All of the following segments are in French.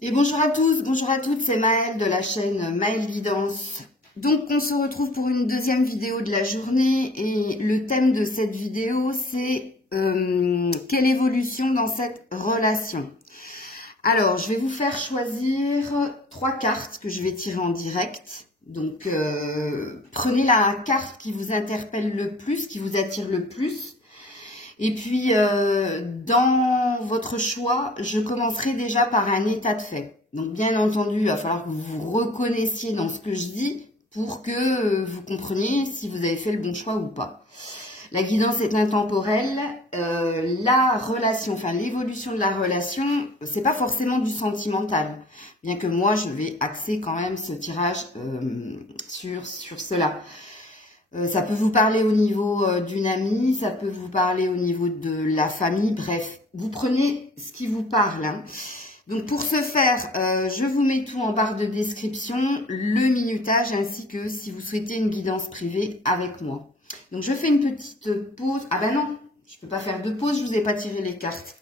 Et bonjour à tous, bonjour à toutes, c'est Maëlle de la chaîne Maëlle Guidance. Donc on se retrouve pour une deuxième vidéo de la journée et le thème de cette vidéo c'est quelle évolution dans cette relation. Alors je vais vous faire choisir 3 cartes que je vais tirer en direct. Donc prenez la carte qui vous interpelle le plus, qui vous attire le plus. Et puis, dans votre choix, je commencerai déjà par un état de fait. Donc, bien entendu, il va falloir que vous vous reconnaissiez dans ce que je dis pour que vous compreniez si vous avez fait le bon choix ou pas. La guidance est intemporelle. La relation, enfin l'évolution de la relation, c'est pas forcément du sentimental. Bien que moi, je vais axer quand même ce tirage sur cela. Ça peut vous parler au niveau d'une amie, ça peut vous parler au niveau de la famille, bref, vous prenez ce qui vous parle. Hein. Donc pour ce faire, je vous mets tout en barre de description, le minutage ainsi que si vous souhaitez une guidance privée avec moi. Donc je fais une petite pause. Ah ben non, je peux pas faire de pause, je vous ai pas tiré les cartes.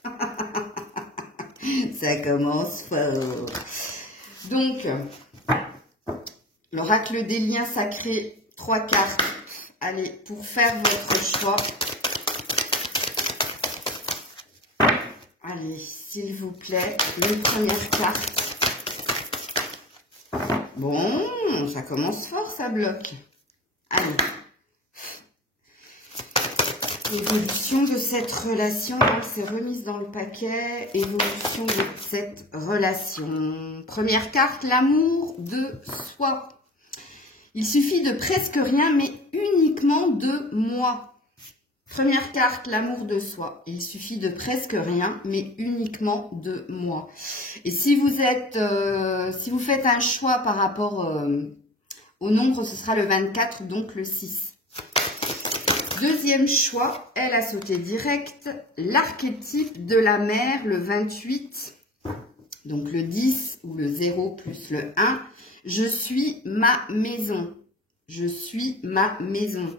Ça commence fort. Donc, l'oracle des liens sacrés. 3 cartes. Allez, pour faire votre choix. Allez, s'il vous plaît, une première carte. Bon, ça commence fort, ça bloque. Allez. Évolution de cette relation, donc c'est remise dans le paquet. Évolution de cette relation. Première carte, l'amour de soi. Il suffit de presque rien, mais uniquement de moi. Première carte, l'amour de soi. Il suffit de presque rien, mais uniquement de moi. Et si vous êtes, si vous faites un choix par rapport au nombre, ce sera le 24, donc le 6. Deuxième choix, elle a sauté direct. L'archétype de la mère, le 28. Donc le 10 ou le 0 plus le 1. Je suis ma maison. Je suis ma maison.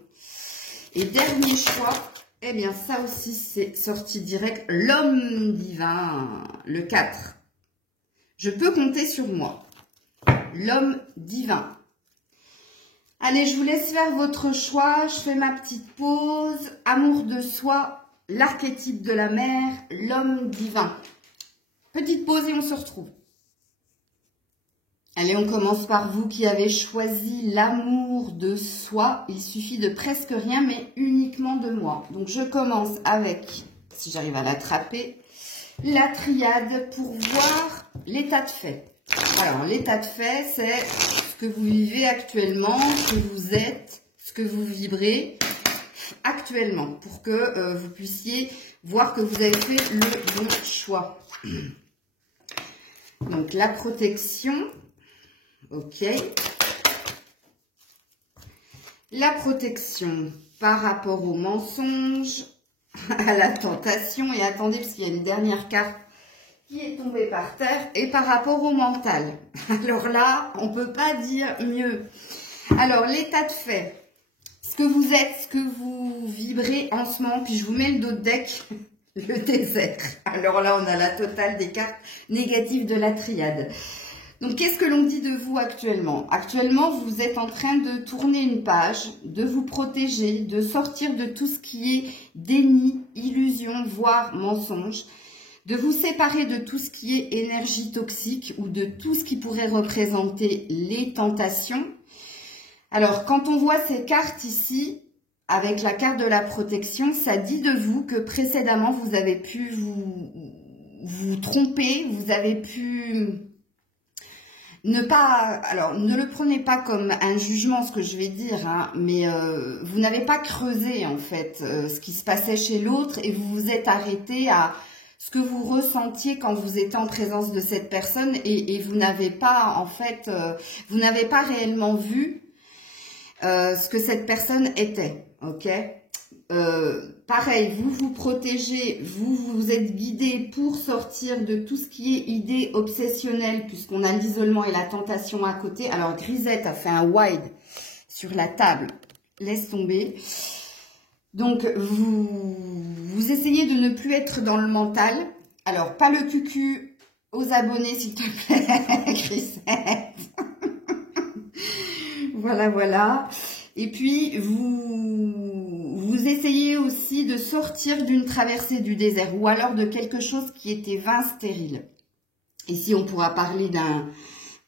Et dernier choix, eh bien ça aussi c'est sorti direct. L'homme divin, le 4. Je peux compter sur moi. L'homme divin. Allez, je vous laisse faire votre choix. Je fais ma petite pause. Amour de soi, l'archétype de la mère, l'homme divin. Petite pause et on se retrouve. Allez, on commence par vous qui avez choisi l'amour de soi. Il suffit de presque rien, mais uniquement de moi. Donc, je commence avec, si j'arrive à l'attraper, la triade pour voir l'état de fait. Alors, l'état de fait, c'est ce que vous vivez actuellement, ce que vous êtes, ce que vous vibrez actuellement, pour que vous puissiez voir que vous avez fait le bon choix. Donc, la protection. Ok. La protection par rapport au mensonge, à la tentation. Et attendez, parce qu'il y a une dernière carte qui est tombée par terre. Et par rapport au mental. Alors là, on ne peut pas dire mieux. Alors, l'état de fait. Ce que vous êtes, ce que vous vibrez en ce moment. Puis je vous mets le dos de deck. Le désert. Alors là, on a la totale des cartes négatives de la triade. Donc, qu'est-ce que l'on dit de vous actuellement? Actuellement, vous êtes en train de tourner une page, de vous protéger, de sortir de tout ce qui est déni, illusion, voire mensonge, de vous séparer de tout ce qui est énergie toxique ou de tout ce qui pourrait représenter les tentations. Alors, quand on voit ces cartes ici, avec la carte de la protection, ça dit de vous que précédemment, vous avez pu vous tromper, vous avez pu... Ne le prenez pas comme un jugement, ce que je vais dire, hein, mais vous n'avez pas creusé, en fait, ce qui se passait chez l'autre et vous vous êtes arrêté à ce que vous ressentiez quand vous étiez en présence de cette personne et vous n'avez pas, en fait, vous n'avez pas réellement vu ce que cette personne était, ok? Pareil, vous vous protégez, vous êtes guidé pour sortir de tout ce qui est idée obsessionnelle, puisqu'on a l'isolement et la tentation à côté. Alors, Grisette a fait un wide sur la table. Laisse tomber. Donc, vous essayez de ne plus être dans le mental. Alors, pas le cucu, aux abonnés, s'il te plaît, Chrisette. Voilà, voilà. Et puis, vous essayez aussi de sortir d'une traversée du désert ou alors de quelque chose qui était vain, stérile. Ici, on pourra parler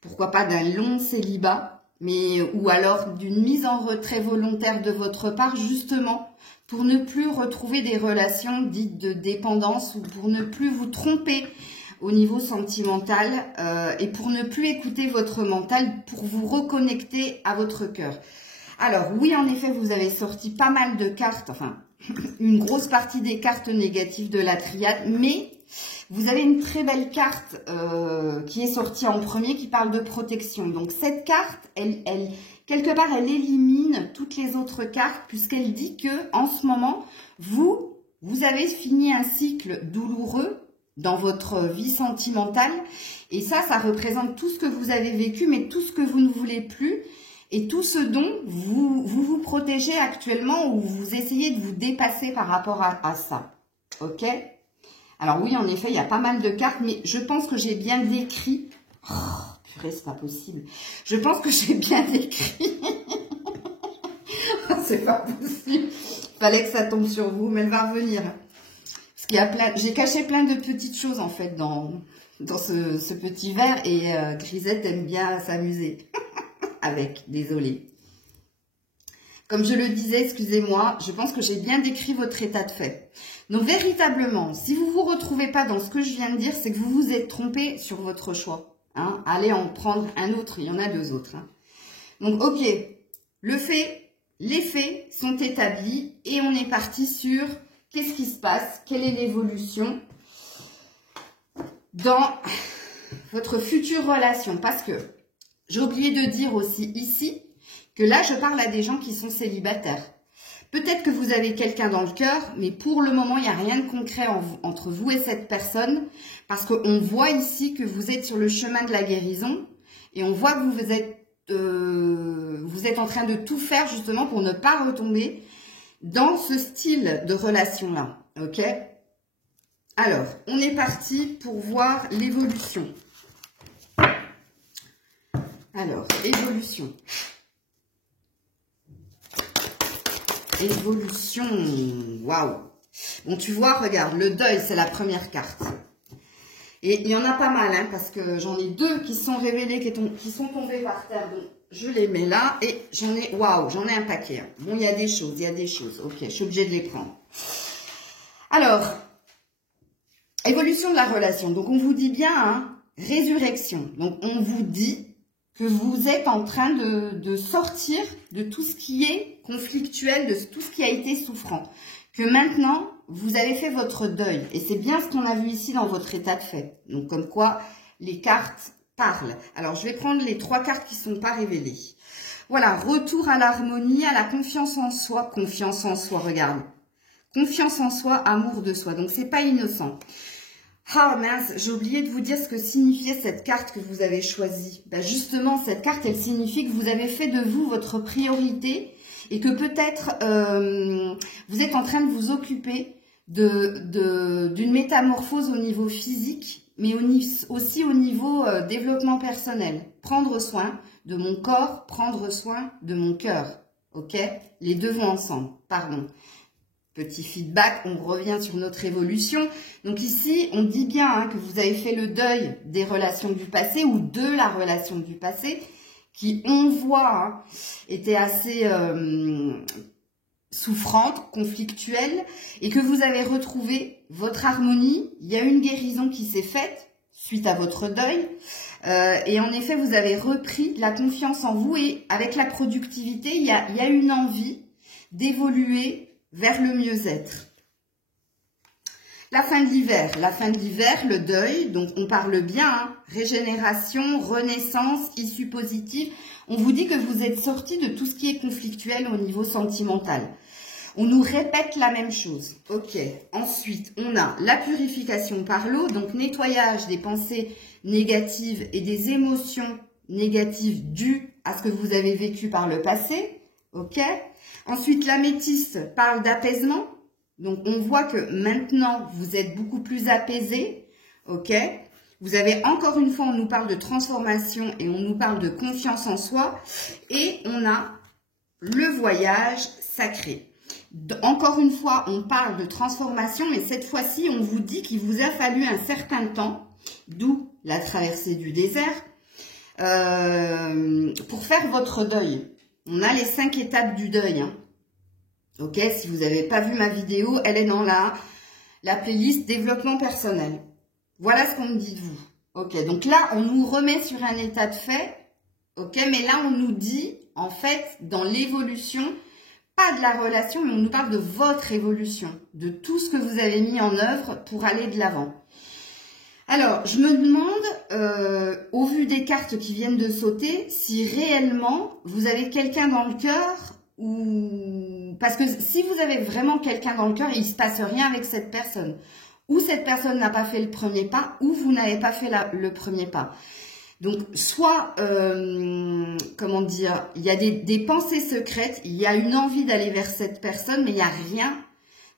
pourquoi pas d'un long célibat, ou alors d'une mise en retrait volontaire de votre part, justement, pour ne plus retrouver des relations dites de dépendance ou pour ne plus vous tromper au niveau sentimental et pour ne plus écouter votre mental, pour vous reconnecter à votre cœur. Alors, oui, en effet, vous avez sorti pas mal de cartes, enfin, une grosse partie des cartes négatives de la triade, mais vous avez une très belle carte qui est sortie en premier, qui parle de protection. Donc, cette carte, quelque part, elle élimine toutes les autres cartes, puisqu'elle dit que en ce moment, vous avez fini un cycle douloureux dans votre vie sentimentale. Et ça représente tout ce que vous avez vécu, mais tout ce que vous ne voulez plus. Et tout ce dont vous protégez actuellement ou vous essayez de vous dépasser par rapport à ça. Ok? Alors oui, en effet, il y a pas mal de cartes, mais je pense que j'ai bien décrit. Oh, purée, c'est pas possible. Je pense que j'ai bien décrit. C'est pas possible. Fallait que ça tombe sur vous, mais elle va revenir. Parce qu'il y a j'ai caché plein de petites choses, en fait, dans ce petit verre. Et Grisette aime bien s'amuser. Avec, désolée. Comme je le disais, excusez-moi, je pense que j'ai bien décrit votre état de fait. Donc, véritablement, si vous ne vous retrouvez pas dans ce que je viens de dire, c'est que vous vous êtes trompé sur votre choix. Hein. Allez en prendre un autre, il y en a deux autres. Hein. Donc, ok, les faits sont établis et on est parti sur qu'est-ce qui se passe, quelle est l'évolution dans votre future relation. Parce que j'ai oublié de dire aussi ici que là, je parle à des gens qui sont célibataires. Peut-être que vous avez quelqu'un dans le cœur, mais pour le moment, il n'y a rien de concret entre vous et cette personne, parce qu'on voit ici que vous êtes sur le chemin de la guérison, et on voit que vous êtes en train de tout faire justement pour ne pas retomber dans ce style de relation-là. Ok? Alors, on est parti pour voir l'évolution. Alors, évolution. Évolution. Waouh. Bon, tu vois, regarde, le deuil, c'est la première carte. Et il y en a pas mal, hein, parce que j'en ai deux qui sont révélés, qui sont tombés par terre. Donc, je les mets là et j'en ai, waouh, j'en ai un paquet. Hein. Bon, il y a des choses. Ok, je suis obligée de les prendre. Alors, évolution de la relation. Donc, on vous dit bien, hein, résurrection. Donc, on vous dit que vous êtes en train de sortir de tout ce qui est conflictuel, de tout ce qui a été souffrant. Que maintenant, vous avez fait votre deuil. Et c'est bien ce qu'on a vu ici dans votre état de fait. Donc, comme quoi, les cartes parlent. Alors, je vais prendre les trois cartes qui ne sont pas révélées. Voilà, retour à l'harmonie, à la confiance en soi. Confiance en soi, regarde. Confiance en soi, amour de soi. Donc, c'est pas innocent. Ah mince, j'ai oublié de vous dire ce que signifiait cette carte que vous avez choisie. Ben justement, cette carte, elle signifie que vous avez fait de vous votre priorité et que peut-être vous êtes en train de vous occuper d'une métamorphose au niveau physique, mais aussi au niveau développement personnel. Prendre soin de mon corps, prendre soin de mon cœur. Ok? Les deux vont ensemble, pardon. Petit feedback, on revient sur notre évolution. Donc ici, on dit bien hein, que vous avez fait le deuil des relations du passé ou de la relation du passé qui, on voit, hein, était assez souffrante, conflictuelle et que vous avez retrouvé votre harmonie. Il y a une guérison qui s'est faite suite à votre deuil. Et en effet, vous avez repris la confiance en vous et avec la productivité, il y a une envie d'évoluer vers le mieux-être. La fin de l'hiver, le deuil, donc on parle bien, hein, régénération, renaissance, issue positive. On vous dit que vous êtes sorti de tout ce qui est conflictuel au niveau sentimental. On nous répète la même chose. Ok, ensuite on a la purification par l'eau, donc nettoyage des pensées négatives et des émotions négatives dues à ce que vous avez vécu par le passé. Ok. Ensuite, l'améthyste parle d'apaisement. Donc, on voit que maintenant, vous êtes beaucoup plus apaisé. Ok. Vous avez encore une fois, on nous parle de transformation et on nous parle de confiance en soi. Et on a le voyage sacré. Encore une fois, on parle de transformation, mais cette fois-ci, on vous dit qu'il vous a fallu un certain temps, d'où la traversée du désert, pour faire votre deuil. On a les 5 étapes du deuil. Hein. Ok, si vous n'avez pas vu ma vidéo, elle est dans la playlist développement personnel. Voilà ce qu'on me dit de vous. Ok, donc là, on nous remet sur un état de fait. Ok, mais là, on nous dit, en fait, dans l'évolution, pas de la relation, mais on nous parle de votre évolution, de tout ce que vous avez mis en œuvre pour aller de l'avant. Alors, je me demande, au vu des cartes qui viennent de sauter, si réellement vous avez quelqu'un dans le cœur ou... Parce que si vous avez vraiment quelqu'un dans le cœur, il ne se passe rien avec cette personne. Ou cette personne n'a pas fait le premier pas, ou vous n'avez pas fait le premier pas. Donc, soit, comment dire, il y a des pensées secrètes, il y a une envie d'aller vers cette personne, mais il n'y a rien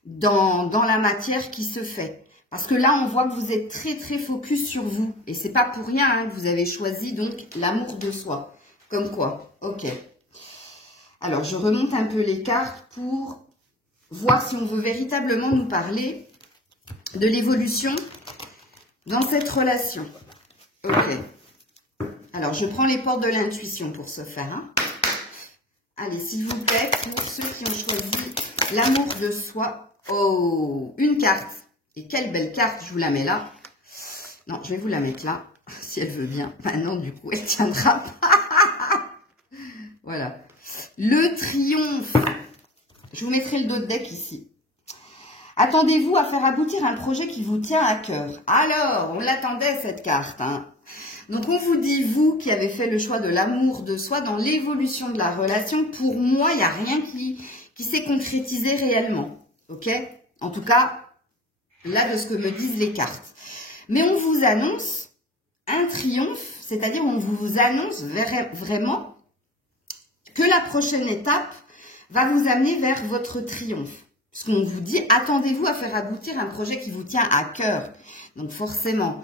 dans la matière qui se fait. Parce que là, on voit que vous êtes très, très focus sur vous. Et c'est pas pour rien hein, que vous avez choisi donc l'amour de soi. Comme quoi, ok. Alors, je remonte un peu les cartes pour voir si on veut véritablement nous parler de l'évolution dans cette relation. Ok. Alors, je prends les portes de l'intuition pour ce faire. Hein. Allez, s'il vous plaît, pour ceux qui ont choisi l'amour de soi. Oh, une carte. Et quelle belle carte, je vous la mets là. Non, je vais vous la mettre là, si elle veut bien. Maintenant, du coup, elle tiendra pas. Voilà. Le triomphe. Je vous mettrai le dos de deck ici. Attendez-vous à faire aboutir un projet qui vous tient à cœur. Alors, on l'attendait cette carte. Hein. Donc, on vous dit, vous qui avez fait le choix de l'amour de soi dans l'évolution de la relation, pour moi, il n'y a rien qui s'est concrétisé réellement. Ok? En tout cas, là, de ce que me disent les cartes. Mais on vous annonce un triomphe, c'est-à-dire on vous annonce vraiment que la prochaine étape va vous amener vers votre triomphe. Puisqu'on vous dit, attendez-vous à faire aboutir un projet qui vous tient à cœur. Donc forcément.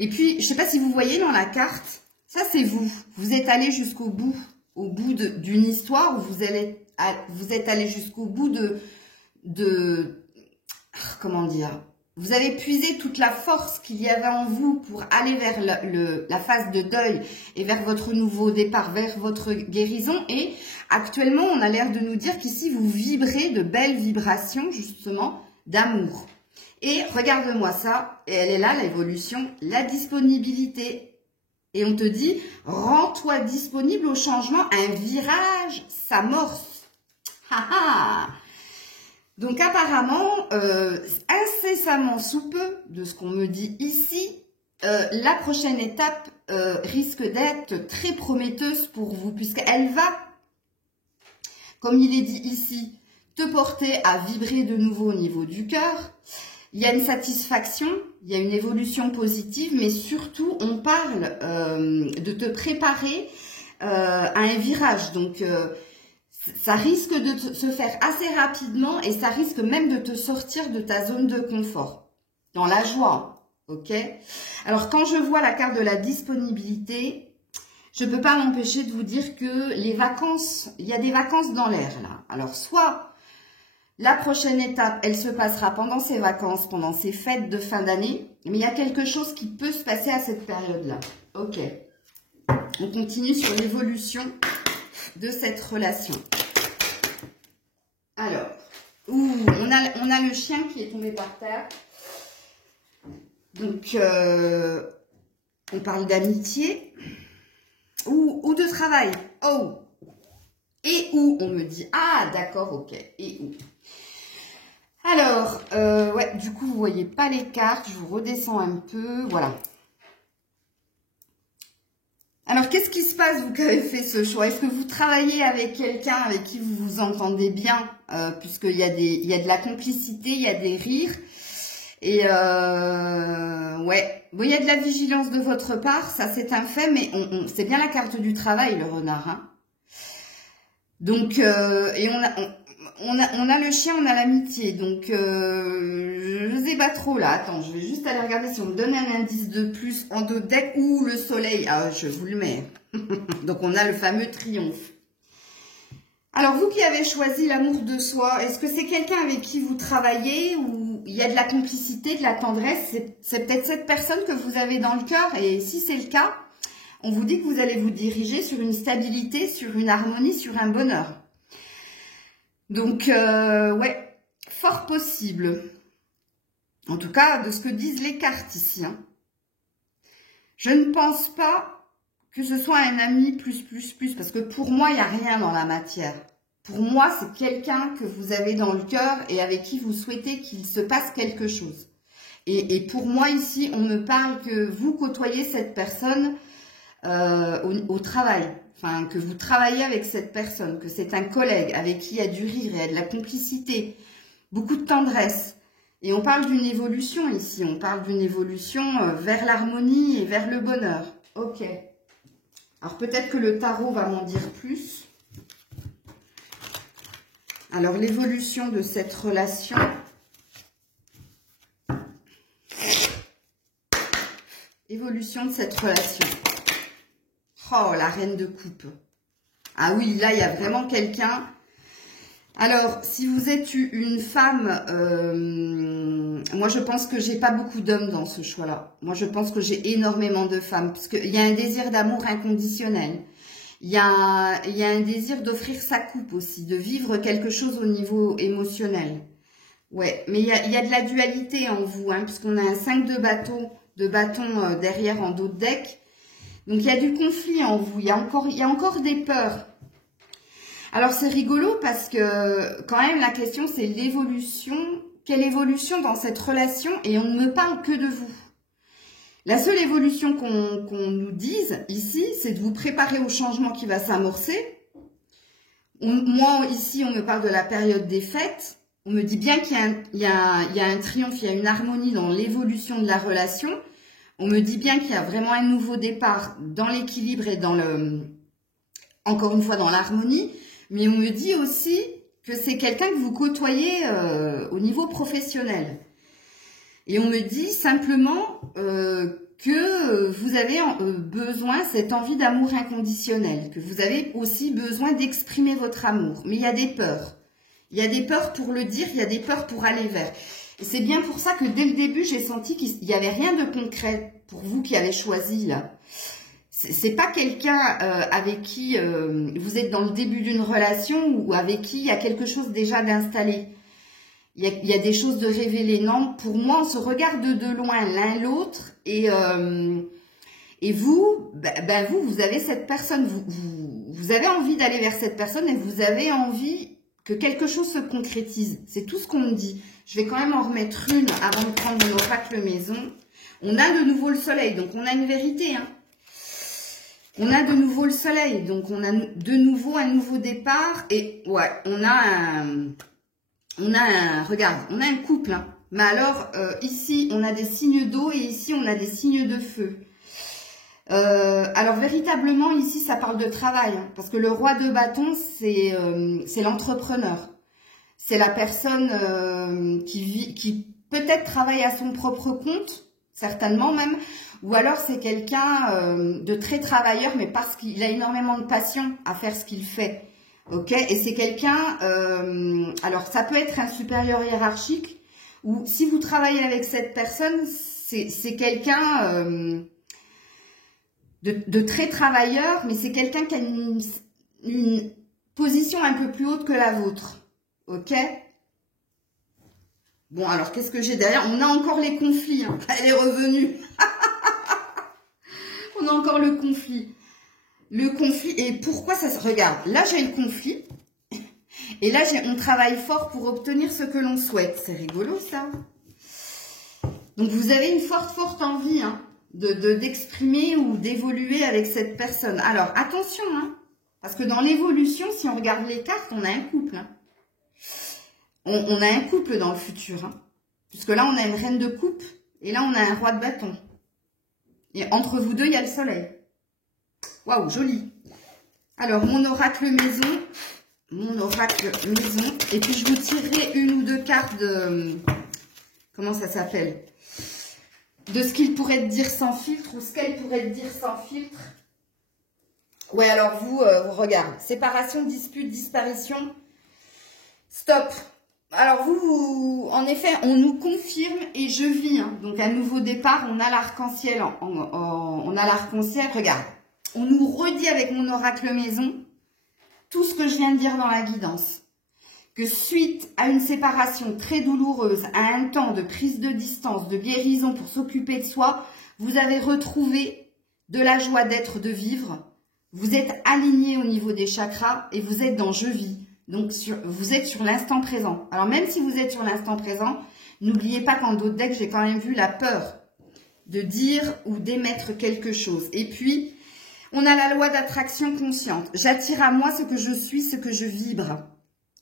Et puis, je ne sais pas si vous voyez dans la carte, ça c'est vous. Vous êtes allé jusqu'au bout d'une histoire, où vous êtes allé jusqu'au bout de comment dire, vous avez puisé toute la force qu'il y avait en vous pour aller vers la phase de deuil et vers votre nouveau départ, vers votre guérison. Et actuellement, on a l'air de nous dire qu'ici, vous vibrez de belles vibrations, justement, d'amour. Et regarde-moi ça, et elle est là, l'évolution, la disponibilité. Et on te dit, rends-toi disponible au changement, un virage s'amorce. Ha ha! Donc apparemment, incessamment sous peu, de ce qu'on me dit ici, la prochaine étape risque d'être très prometteuse pour vous, puisqu'elle va, comme il est dit ici, te porter à vibrer de nouveau au niveau du cœur. Il y a une satisfaction, il y a une évolution positive, mais surtout, on parle de te préparer à un virage. Donc, ça risque de se faire assez rapidement et ça risque même de te sortir de ta zone de confort. Dans la joie, ok? Alors, quand je vois la carte de la disponibilité, je ne peux pas m'empêcher de vous dire que les vacances, il y a des vacances dans l'air là. Alors, soit la prochaine étape, elle se passera pendant ces vacances, pendant ces fêtes de fin d'année, mais il y a quelque chose qui peut se passer à cette période-là. Ok. On continue sur l'évolution de cette relation. Alors, on a le chien qui est tombé par terre. Donc, on parle d'amitié ou de travail. Oh! Et où, on me dit. Ah, d'accord, ok. Et où? Alors, ouais, du coup, vous voyez pas les cartes. Je vous redescends un peu. Voilà. Alors, qu'est-ce qui se passe, vous qui avez fait ce choix? Est-ce que vous travaillez avec quelqu'un avec qui vous vous entendez bien, puisqu'il y a de la complicité, il y a des rires, et ouais, bon, il y a de la vigilance de votre part, ça c'est un fait, mais c'est bien la carte du travail, le renard, hein. Donc, et on a le chien, on a l'amitié. Donc, je ne sais pas trop là. Attends, je vais juste aller regarder si on me donne un indice de plus en dos de deck ou le soleil. Ah, je vous le mets. Donc, on a le fameux triomphe. Alors, vous qui avez choisi l'amour de soi, est-ce que c'est quelqu'un avec qui vous travaillez ou il y a de la complicité, de la tendresse? C'est peut-être cette personne que vous avez dans le cœur. Et si c'est le cas, on vous dit que vous allez vous diriger sur une stabilité, sur une harmonie, sur un bonheur. Donc, ouais, fort possible. En tout cas, de ce que disent les cartes ici. Hein. Je ne pense pas que ce soit un ami plus, parce que pour moi, il n'y a rien dans la matière. Pour moi, c'est quelqu'un que vous avez dans le cœur et avec qui vous souhaitez qu'il se passe quelque chose. Et pour moi, ici, on me parle que vous côtoyez cette personne au travail. Enfin, que vous travaillez avec cette personne, que c'est un collègue avec qui il y a du rire, il y a de la complicité, beaucoup de tendresse. Et on parle d'une évolution ici, on parle d'une évolution vers l'harmonie et vers le bonheur. Ok. Alors peut-être que le tarot va m'en dire plus. Alors l'évolution de cette relation. Évolution de cette relation. Oh, la reine de coupe. Ah oui, là, il y a vraiment quelqu'un. Alors, si vous êtes une femme, moi, je pense que j'ai pas beaucoup d'hommes dans ce choix-là. Moi, je pense que j'ai énormément de femmes, parce qu'il y a un désir d'amour inconditionnel. Il y a un désir d'offrir sa coupe aussi, de vivre quelque chose au niveau émotionnel. Ouais, mais il y a de la dualité en vous, hein, puisqu'on a un 5 de bâton derrière en dos de deck. Donc, il y a du conflit en vous, il y a encore des peurs. Alors, c'est rigolo parce que, quand même, la question, c'est l'évolution. Quelle évolution dans cette relation? Et on ne me parle que de vous. La seule évolution qu'on nous dise ici, c'est de vous préparer au changement qui va s'amorcer. Moi, ici, on me parle de la période des fêtes. On me dit bien qu'il y a un triomphe, il y a une harmonie dans l'évolution de la relation. On me dit bien qu'il y a vraiment un nouveau départ dans l'équilibre et encore une fois, dans l'harmonie. Mais on me dit aussi que c'est quelqu'un que vous côtoyez au niveau professionnel. Et on me dit simplement que vous avez besoin, cette envie d'amour inconditionnel, que vous avez aussi besoin d'exprimer votre amour. Mais il y a des peurs. Il y a des peurs pour le dire, il y a des peurs pour aller vers. Et c'est bien pour ça que dès le début, j'ai senti qu'il n'y avait rien de concret pour vous qui avez choisi là. C'est pas quelqu'un avec qui vous êtes dans le début d'une relation ou avec qui il y a quelque chose déjà d'installé. Il y a des choses de révélées. Non, pour moi, on se regarde de loin l'un l'autre et vous, vous avez cette personne, vous avez envie d'aller vers cette personne et vous avez envie que quelque chose se concrétise. C'est tout ce qu'on me dit. Je vais quand même en remettre une avant de prendre mon oracle maison. On a de nouveau le soleil, donc on a une vérité. Hein. On a de nouveau le soleil, donc on a de nouveau un nouveau départ. Et ouais, on a un couple. Hein. Mais alors, ici, on a des signes d'eau et ici, on a des signes de feu. Alors, véritablement, ici, ça parle de travail. Hein, parce que le roi de bâton, c'est l'entrepreneur. C'est la personne qui peut-être travaille à son propre compte, certainement même. Ou alors, c'est quelqu'un de très travailleur, mais parce qu'il a énormément de passion à faire ce qu'il fait. Ok, et c'est quelqu'un, alors ça peut être un supérieur hiérarchique, ou si vous travaillez avec cette personne, c'est quelqu'un de très travailleur, mais c'est quelqu'un qui a une position un peu plus haute que la vôtre. Ok. Bon, alors qu'est-ce que j'ai derrière? On a encore les conflits, hein. Elle est revenue. On a encore le conflit. Le conflit, et pourquoi ça se regarde? Là, j'ai le conflit. Et là, on travaille fort pour obtenir ce que l'on souhaite. C'est rigolo, ça. Donc, vous avez une forte envie hein, d'exprimer ou d'évoluer avec cette personne. Alors, attention, hein, parce que dans l'évolution, si on regarde les cartes, on a un couple. Hein. On a un couple dans le futur. Hein, puisque là, on a une reine de coupe et là, on a un roi de bâton. Et entre vous deux, il y a le soleil. Waouh, joli. Alors, mon oracle maison, mon oracle maison. Et puis, je vous tirerai une ou deux cartes de... Comment ça s'appelle? De ce qu'il pourrait te dire sans filtre ou ce qu'elle pourrait te dire sans filtre. Ouais, alors vous regardez. Séparation, dispute, disparition. Stop. Alors vous, en effet, on nous confirme et je vis. Hein. Donc, à nouveau départ, on a l'arc-en-ciel. On a l'arc-en-ciel. Regarde. On nous redit avec mon oracle maison tout ce que je viens de dire dans la guidance. Que suite à une séparation très douloureuse, à un temps de prise de distance, de guérison pour s'occuper de soi, vous avez retrouvé de la joie d'être, de vivre. Vous êtes aligné au niveau des chakras et vous êtes dans je vis. Donc, vous êtes sur l'instant présent. Alors, même si vous êtes sur l'instant présent, n'oubliez pas qu'en d'autres decks, j'ai quand même vu la peur de dire ou d'émettre quelque chose. Et puis, on a la loi d'attraction consciente. J'attire à moi ce que je suis, ce que je vibre.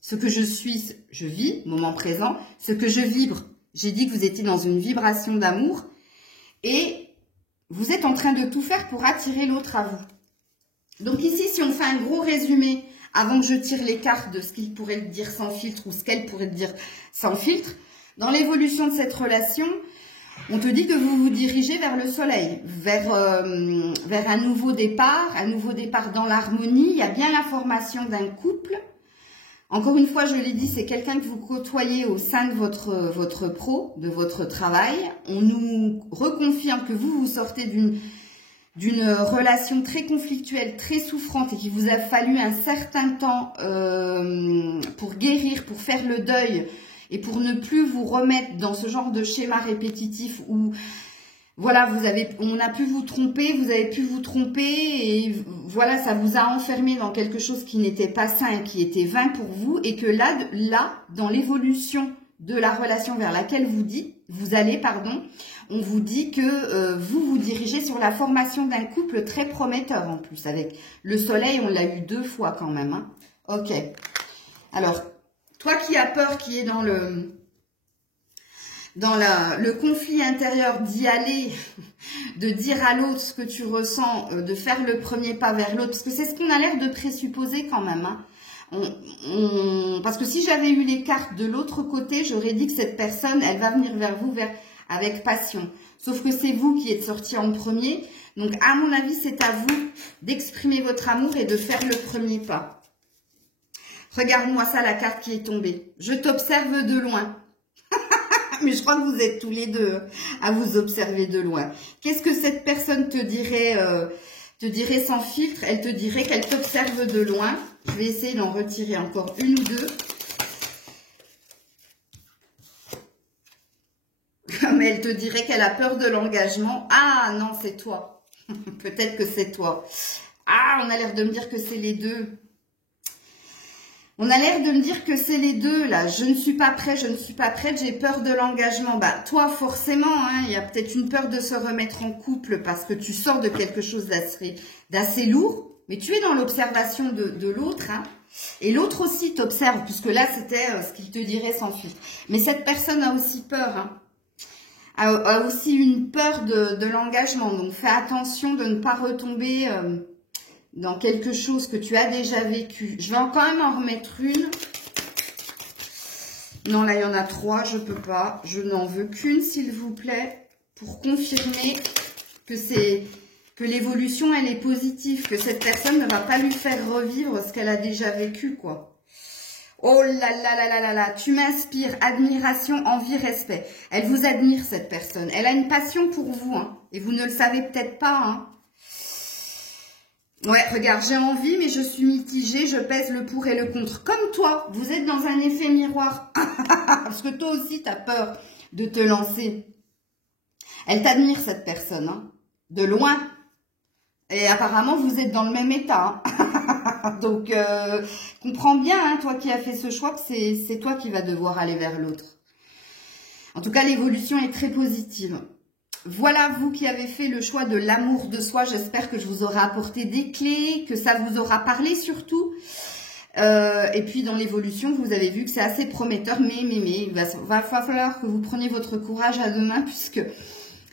Ce que je suis, je vis, moment présent. Ce que je vibre, j'ai dit que vous étiez dans une vibration d'amour. Et vous êtes en train de tout faire pour attirer l'autre à vous. Donc ici, si on fait un gros résumé, avant que je tire les cartes de ce qu'il pourrait te dire sans filtre ou ce qu'elle pourrait te dire sans filtre, dans l'évolution de cette relation, on te dit que vous vous dirigez vers le soleil, vers un nouveau départ dans l'harmonie. Il y a bien la formation d'un couple. Encore une fois, je l'ai dit, c'est quelqu'un que vous côtoyez au sein de votre pro, de votre travail. On nous reconfirme que vous sortez d'une relation très conflictuelle, très souffrante et qu'il vous a fallu un certain temps pour guérir, pour faire le deuil et pour ne plus vous remettre dans ce genre de schéma répétitif où voilà, on a pu vous tromper, vous avez pu vous tromper et voilà, ça vous a enfermé dans quelque chose qui n'était pas sain et qui était vain pour vous et que là dans l'évolution de la relation vers laquelle vous allez, on vous dit que vous vous dirigez sur la formation d'un couple très prometteur en plus. Avec le soleil, on l'a eu 2 fois quand même. Hein. Ok. Alors, toi qui as peur, qui est dans le conflit intérieur d'y aller, de dire à l'autre ce que tu ressens, de faire le premier pas vers l'autre, parce que c'est ce qu'on a l'air de présupposer quand même. Hein. Parce que si j'avais eu les cartes de l'autre côté, j'aurais dit que cette personne, elle va venir vers vous avec passion. Sauf que c'est vous qui êtes sorti en premier. Donc, à mon avis, c'est à vous d'exprimer votre amour et de faire le premier pas. Regarde-moi ça, la carte qui est tombée. Je t'observe de loin. Mais je crois que vous êtes tous les deux à vous observer de loin. Qu'est-ce que cette personne te dirait sans filtre? Elle te dirait qu'elle t'observe de loin. Je vais essayer d'en retirer encore une ou deux. Mais elle te dirait qu'elle a peur de l'engagement. Ah non, c'est toi. Peut-être que c'est toi. Ah, on a l'air de me dire que c'est les deux. On a l'air de me dire que c'est les deux, là. Je ne suis pas prête, j'ai peur de l'engagement. Bah, toi, forcément, hein, il y a peut-être une peur de se remettre en couple parce que tu sors de quelque chose d'assez lourd. Mais tu es dans l'observation de l'autre, hein. Et l'autre aussi t'observe, puisque là, c'était ce qu'il te dirait sans filtre. Mais cette personne a aussi peur, hein. A aussi une peur de l'engagement. Donc, fais attention de ne pas retomber... dans quelque chose que tu as déjà vécu. Je vais quand même en remettre une. Non, là, il y en a 3. Je peux pas. Je n'en veux qu'une, s'il vous plaît, pour confirmer que l'évolution, elle est positive, que cette personne ne va pas lui faire revivre ce qu'elle a déjà vécu, quoi. Oh là là là là là là, tu m'inspires, admiration, envie, respect. Elle vous admire, cette personne. Elle a une passion pour vous, hein, et vous ne le savez peut-être pas, hein. Ouais, regarde, j'ai envie, mais je suis mitigée, je pèse le pour et le contre. Comme toi, vous êtes dans un effet miroir. Parce que toi aussi, tu as peur de te lancer. Elle t'admire, cette personne, hein, de loin. Et apparemment, vous êtes dans le même état. Hein. Donc, comprends bien, hein, toi qui as fait ce choix, que c'est toi qui vas devoir aller vers l'autre. En tout cas, l'évolution est très positive. Voilà, vous qui avez fait le choix de l'amour de soi, j'espère que je vous aurai apporté des clés, que ça vous aura parlé surtout. Et puis dans l'évolution, vous avez vu que c'est assez prometteur, mais il va falloir que vous preniez votre courage à deux mains, puisque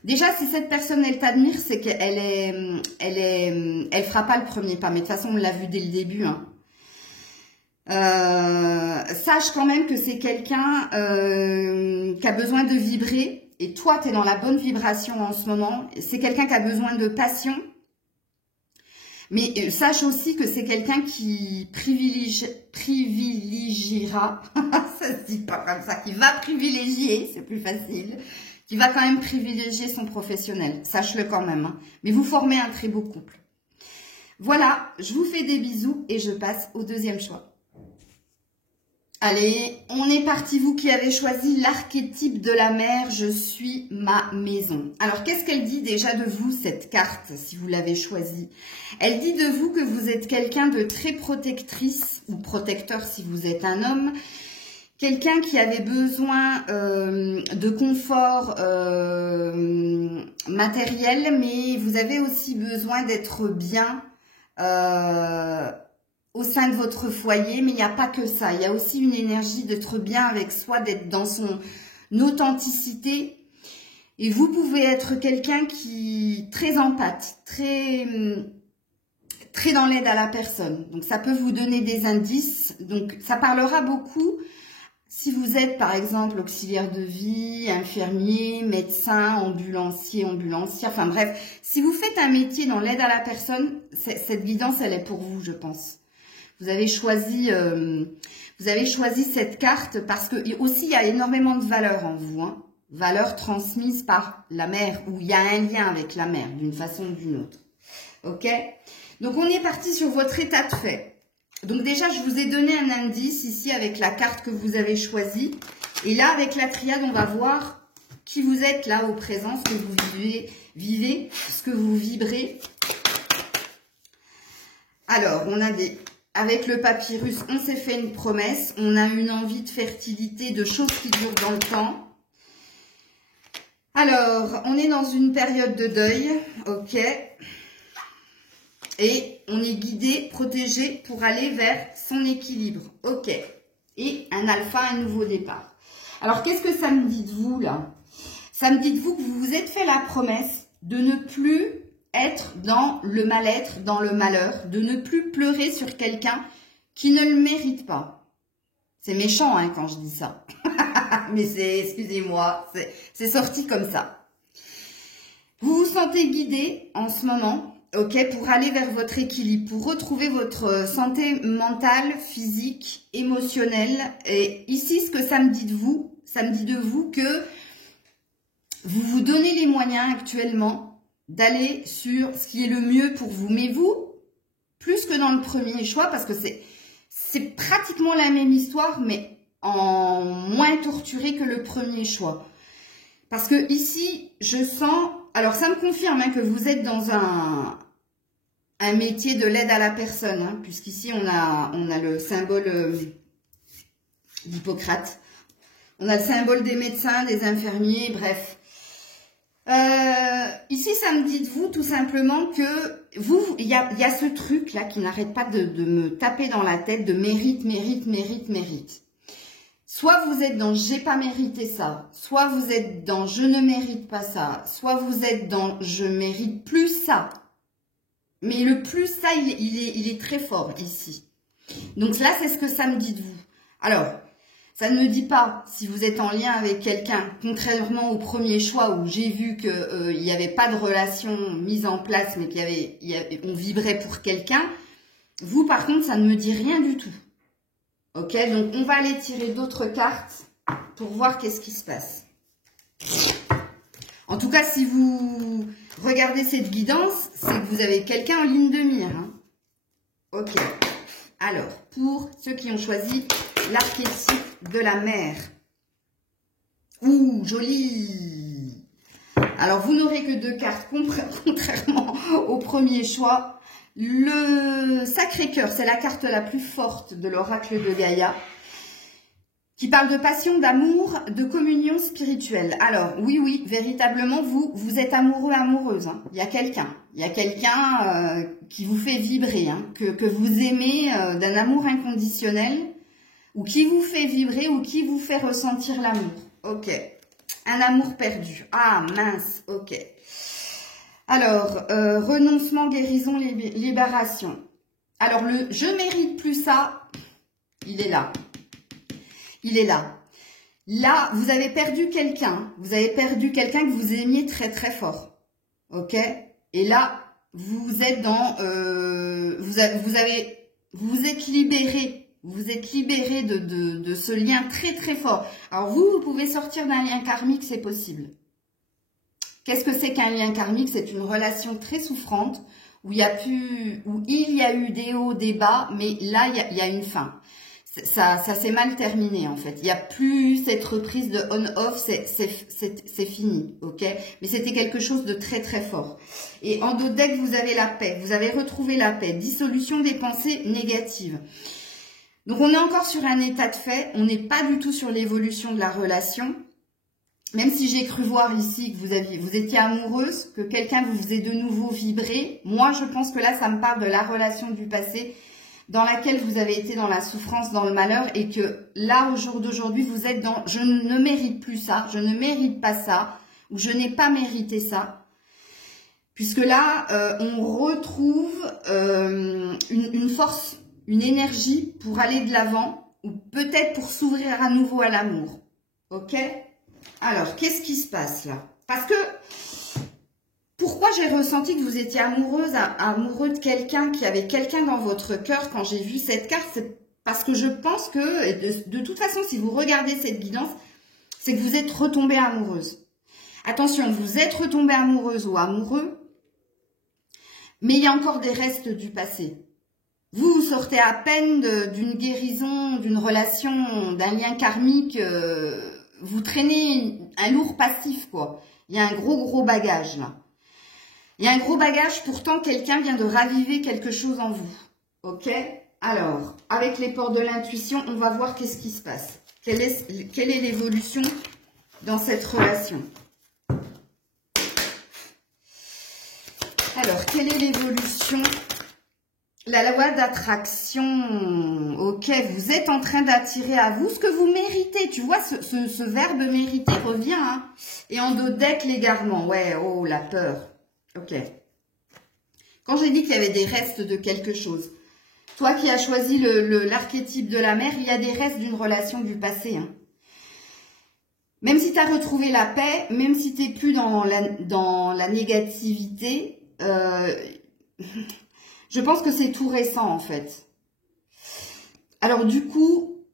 déjà, si cette personne, elle t'admire, c'est qu'elle fera pas le premier pas. Mais de toute façon, on l'a vu dès le début. Hein. Sache quand même que c'est quelqu'un qui a besoin de vibrer. Et toi, tu es dans la bonne vibration en ce moment. C'est quelqu'un qui a besoin de passion. Mais sache aussi que c'est quelqu'un qui privilégiera, ça se dit pas comme ça, qui va privilégier, c'est plus facile, qui va quand même privilégier son professionnel. Sache-le quand même. Hein. Mais vous formez un très beau couple. Voilà, je vous fais des bisous et je passe au deuxième choix. Allez, on est parti, vous qui avez choisi l'archétype de la mer, je suis ma maison. Alors, qu'est-ce qu'elle dit déjà de vous, cette carte, si vous l'avez choisie? Elle dit de vous que vous êtes quelqu'un de très protectrice, ou protecteur si vous êtes un homme, quelqu'un qui avait besoin de confort matériel, mais vous avez aussi besoin d'être bien au sein de votre foyer, mais il n'y a pas que ça. Il y a aussi une énergie d'être bien avec soi, d'être dans son authenticité. Et vous pouvez être quelqu'un qui très empathique, très dans l'aide à la personne. Donc ça peut vous donner des indices. Donc ça parlera beaucoup si vous êtes par exemple auxiliaire de vie, infirmier, médecin, ambulancier, ambulancière. Enfin bref, si vous faites un métier dans l'aide à la personne, cette guidance elle est pour vous, je pense. Vous avez choisi cette carte parce que aussi il y a énormément de valeurs en vous, hein. Valeurs transmises par la mère, ou il y a un lien avec la mère d'une façon ou d'une autre. Ok? Donc on est parti sur votre état de fait. Donc déjà je vous ai donné un indice ici avec la carte que vous avez choisie. Et là avec la triade on va voir qui vous êtes là au présent, ce que vous vivez, ce que vous vibrez. Alors on a des... Avec le papyrus, on s'est fait une promesse, on a une envie de fertilité, de choses qui durent dans le temps. Alors, on est dans une période de deuil, ok. Et on est guidé, protégé pour aller vers son équilibre, ok. Et un alpha, un nouveau départ. Alors, qu'est-ce que ça me dit de vous, là? Ça me dit de vous que vous vous êtes fait la promesse de ne plus être dans le mal-être, dans le malheur, de ne plus pleurer sur quelqu'un qui ne le mérite pas. C'est méchant hein, quand je dis ça. Mais c'est, excusez-moi, c'est sorti comme ça. Vous vous sentez guidé en ce moment, ok, pour aller vers votre équilibre, pour retrouver votre santé mentale, physique, émotionnelle. Et ici, ce que ça me dit de vous, ça me dit de vous que vous vous donnez les moyens actuellement d'aller sur ce qui est le mieux pour vous. Mais vous, plus que dans le premier choix, parce que c'est pratiquement la même histoire, mais en moins torturé que le premier choix. Parce que ici, je sens... Alors, ça me confirme hein, que vous êtes dans un métier de l'aide à la personne, hein, puisqu'ici, on a le symbole d'Hippocrate. On a le symbole des médecins, des infirmiers, bref. Ici, ça me dit de vous tout simplement que vous, il y a ce truc là qui n'arrête pas de me taper dans la tête de mérite, mérite, mérite, mérite. Soit vous êtes dans j'ai pas mérité ça, soit vous êtes dans je ne mérite pas ça, soit vous êtes dans je mérite plus ça. Mais le plus ça, il est très fort ici. Donc là, c'est ce que ça me dit de vous. Alors, ça ne me dit pas si vous êtes en lien avec quelqu'un, contrairement au premier choix où j'ai vu qu'il n'y avait pas de relation mise en place, mais on vibrait pour quelqu'un. Vous, par contre, ça ne me dit rien du tout. Ok, donc on va aller tirer d'autres cartes pour voir qu'est-ce qui se passe. En tout cas, si vous regardez cette guidance, c'est que vous avez quelqu'un en ligne de mire. Hein. Ok. Alors, pour ceux qui ont choisi l'archétype de la mer. Ouh, joli. Alors, vous n'aurez que 2 cartes, contrairement au premier choix. Le Sacré-Cœur, c'est la carte la plus forte de l'oracle de Gaïa, qui parle de passion, d'amour, de communion spirituelle. Alors, oui, véritablement, vous êtes amoureux, amoureuse. Hein. Il y a quelqu'un qui vous fait vibrer, hein, que vous aimez d'un amour inconditionnel, ou qui vous fait vibrer, ou qui vous fait ressentir l'amour. Ok. Un amour perdu. Ah, mince, ok. Alors, renoncement, guérison, libération. Alors, le « je mérite plus ça », il est là. Il est là. Là, vous avez perdu quelqu'un. Vous avez perdu quelqu'un que vous aimiez très très fort. Ok? Et là, vous êtes dans... vous êtes libéré. Vous êtes libéré de ce lien très très fort. Alors vous pouvez sortir d'un lien karmique, c'est possible. Qu'est-ce que c'est qu'un lien karmique? C'est une relation très souffrante où il y a eu des hauts, des bas, mais là, il y a une fin. Ça s'est mal terminé, en fait. Il n'y a plus cette reprise de on-off, c'est fini, ok? Mais c'était quelque chose de très, très fort. Et en dos de deck, vous avez la paix. Vous avez retrouvé la paix. Dissolution des pensées négatives. Donc, on est encore sur un état de fait. On n'est pas du tout sur l'évolution de la relation. Même si j'ai cru voir ici que vous étiez amoureuse, que quelqu'un vous faisait de nouveau vibrer, moi, je pense que là, ça me parle de la relation du passé dans laquelle vous avez été dans la souffrance, dans le malheur, et que là, au jour d'aujourd'hui, vous êtes dans « je ne mérite plus ça, je ne mérite pas ça » ou « je n'ai pas mérité ça ». Puisque là, on retrouve une force, une énergie pour aller de l'avant, ou peut-être pour s'ouvrir à nouveau à l'amour. Ok? Alors, qu'est-ce qui se passe là? Parce que, pourquoi j'ai ressenti que vous étiez amoureux de quelqu'un, qui avait quelqu'un dans votre cœur quand j'ai vu cette carte? C'est parce que je pense que, de toute façon, si vous regardez cette guidance, c'est que vous êtes retombée amoureuse. Attention, vous êtes retombée amoureuse ou amoureux, mais il y a encore des restes du passé. Vous sortez à peine d'une guérison, d'une relation, d'un lien karmique, vous traînez un lourd passif, quoi. Il y a un gros bagage, là. Il y a un gros bagage, pourtant, quelqu'un vient de raviver quelque chose en vous. Ok? Alors, avec les portes de l'intuition, on va voir qu'est-ce qui se passe. Quelle est l'évolution dans cette relation? Alors, quelle est l'évolution? La loi d'attraction. Ok, vous êtes en train d'attirer à vous ce que vous méritez. Tu vois, ce verbe mériter revient. Hein. Et en dos de deck, l'égarement. Ouais, oh, la peur. Ok. Quand j'ai dit qu'il y avait des restes de quelque chose, toi qui as choisi l'archétype de la mère, il y a des restes d'une relation du passé. Hein. Même si tu as retrouvé la paix, même si tu n'es plus dans la négativité, je pense que c'est tout récent en fait. Alors du coup,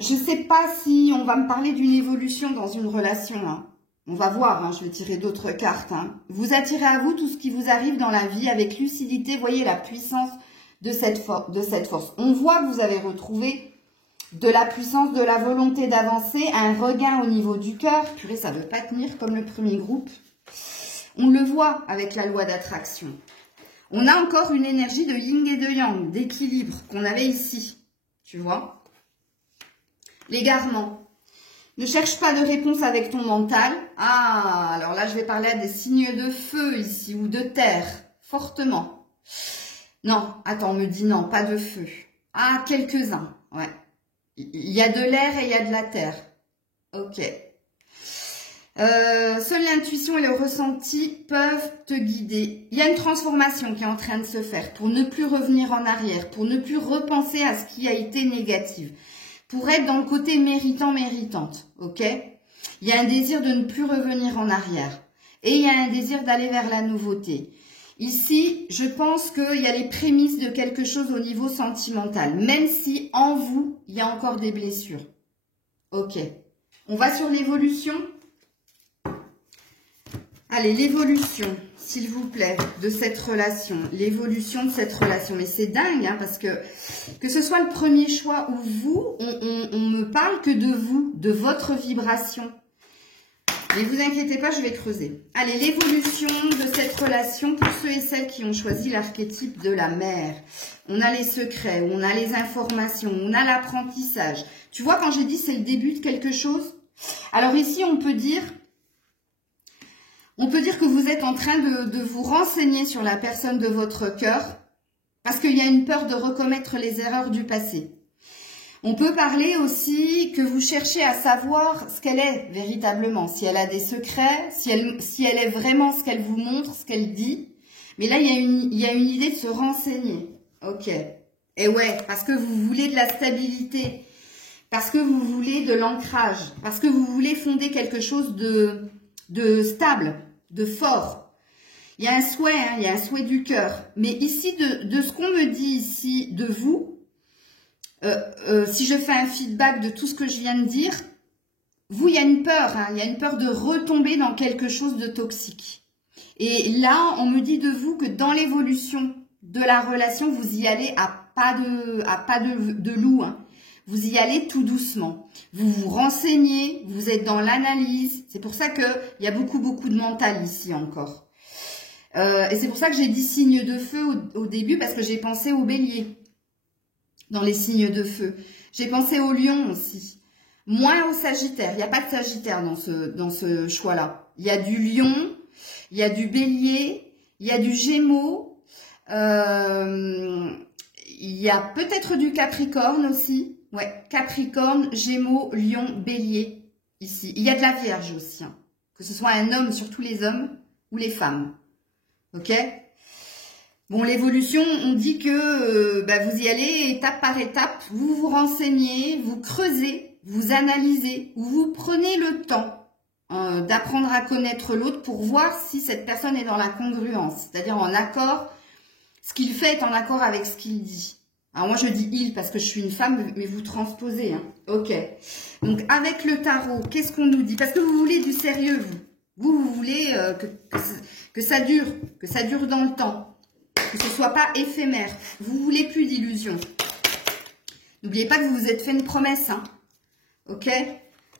je ne sais pas si on va me parler d'une évolution dans une relation. Hein. On va voir, hein, je vais tirer d'autres cartes. Hein. Vous attirez à vous tout ce qui vous arrive dans la vie avec lucidité. Voyez la puissance de cette force. On voit que vous avez retrouvé de la puissance, de la volonté d'avancer, un regain au niveau du cœur. Purée, ça ne veut pas tenir comme le premier groupe. On le voit avec la loi d'attraction. On a encore une énergie de yin et de yang, d'équilibre qu'on avait ici. Tu vois? L'égarement. Ne cherche pas de réponse avec ton mental. Ah, alors là, je vais parler à des signes de feu ici, ou de terre, fortement. Non, attends, on me dit non, pas de feu. Ah, quelques-uns, ouais. Il y a de l'air et il y a de la terre. Ok. Seule l'intuition et le ressenti peuvent te guider. Il y a une transformation qui est en train de se faire pour ne plus revenir en arrière, pour ne plus repenser à ce qui a été négatif, pour être dans le côté méritant-méritante, ok? Il y a un désir de ne plus revenir en arrière et il y a un désir d'aller vers la nouveauté. Ici, je pense qu'il y a les prémices de quelque chose au niveau sentimental, même si en vous, il y a encore des blessures. Ok. On va sur l'évolution. Allez, l'évolution, s'il vous plaît, de cette relation. L'évolution de cette relation. Mais c'est dingue, hein, parce que ce soit le premier choix ou vous, on me parle que de vous, de votre vibration. Ne vous inquiétez pas, je vais creuser. Allez, l'évolution de cette relation pour ceux et celles qui ont choisi l'archétype de la mère. On a les secrets, on a les informations, on a l'apprentissage. Tu vois, quand j'ai dit c'est le début de quelque chose, alors ici, on peut dire que vous êtes en train de vous renseigner sur la personne de votre cœur parce qu'il y a une peur de recommettre les erreurs du passé. On peut parler aussi que vous cherchez à savoir ce qu'elle est véritablement, si elle a des secrets, si elle est vraiment ce qu'elle vous montre, ce qu'elle dit. Mais là, il y a une idée de se renseigner. Ok. Et ouais, parce que vous voulez de la stabilité. Parce que vous voulez de l'ancrage. Parce que vous voulez fonder quelque chose de stable, de fort. Il y a un souhait, hein, il y a un souhait du cœur. Mais ici, de ce qu'on me dit ici de vous, si je fais un feedback de tout ce que je viens de dire, vous, il y a une peur, hein, il y a une peur de retomber dans quelque chose de toxique. Et là, on me dit de vous que dans l'évolution de la relation, vous y allez à pas de loup, hein. Vous y allez tout doucement. Vous vous renseignez, vous êtes dans l'analyse. C'est pour ça qu'il y a beaucoup de mental ici encore. Et c'est pour ça que j'ai dit signe de feu au début, parce que j'ai pensé au bélier dans les signes de feu. J'ai pensé au lion aussi. Moins au sagittaire. Il n'y a pas de sagittaire dans ce choix-là. Il y a du lion, il y a du bélier, il y a du gémeaux, il y a peut-être du capricorne aussi. Ouais, capricorne, gémeaux, lion, bélier, ici. Il y a de la vierge aussi, hein. Que ce soit un homme, surtout les hommes, ou les femmes. Ok? Bon, l'évolution, on dit que vous y allez étape par étape, vous vous renseignez, vous creusez, vous analysez, vous prenez le temps d'apprendre à connaître l'autre pour voir si cette personne est dans la congruence, c'est-à-dire en accord, ce qu'il fait est en accord avec ce qu'il dit. Alors moi je dis il parce que je suis une femme, mais vous transposez, hein. Ok. Donc avec le tarot, qu'est-ce qu'on nous dit? Parce que vous voulez du sérieux, vous voulez que ça dure dans le temps, que ce soit pas éphémère. Vous voulez plus d'illusions. N'oubliez pas que vous vous êtes fait une promesse, hein. Ok.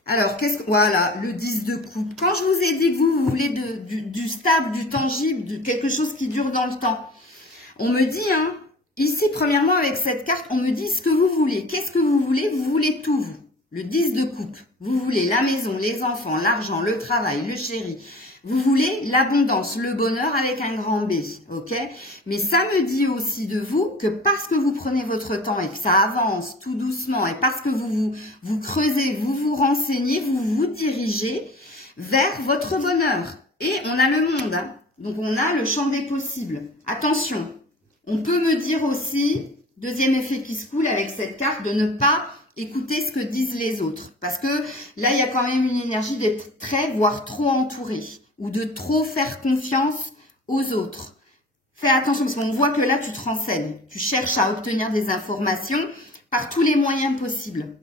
Alors voilà, le 10 de coupe. Quand je vous ai dit que vous voulez du stable, du tangible, de quelque chose qui dure dans le temps, on me dit, hein. Ici, premièrement, avec cette carte, on me dit ce que vous voulez. Qu'est-ce que vous voulez? Vous voulez tout, vous. Le 10 de coupe. Vous voulez la maison, les enfants, l'argent, le travail, le chéri. Vous voulez l'abondance, le bonheur avec un grand B. Ok? Mais ça me dit aussi de vous que parce que vous prenez votre temps et que ça avance tout doucement et parce que vous creusez, vous vous renseignez, vous vous dirigez vers votre bonheur. Et on a le monde, hein. Donc on a le champ des possibles. Attention. On peut me dire aussi, deuxième effet qui se coule avec cette carte, de ne pas écouter ce que disent les autres. Parce que là, il y a quand même une énergie d'être très, voire trop entouré. Ou de trop faire confiance aux autres. Fais attention, parce qu'on voit que là, tu te renseignes. Tu cherches à obtenir des informations par tous les moyens possibles.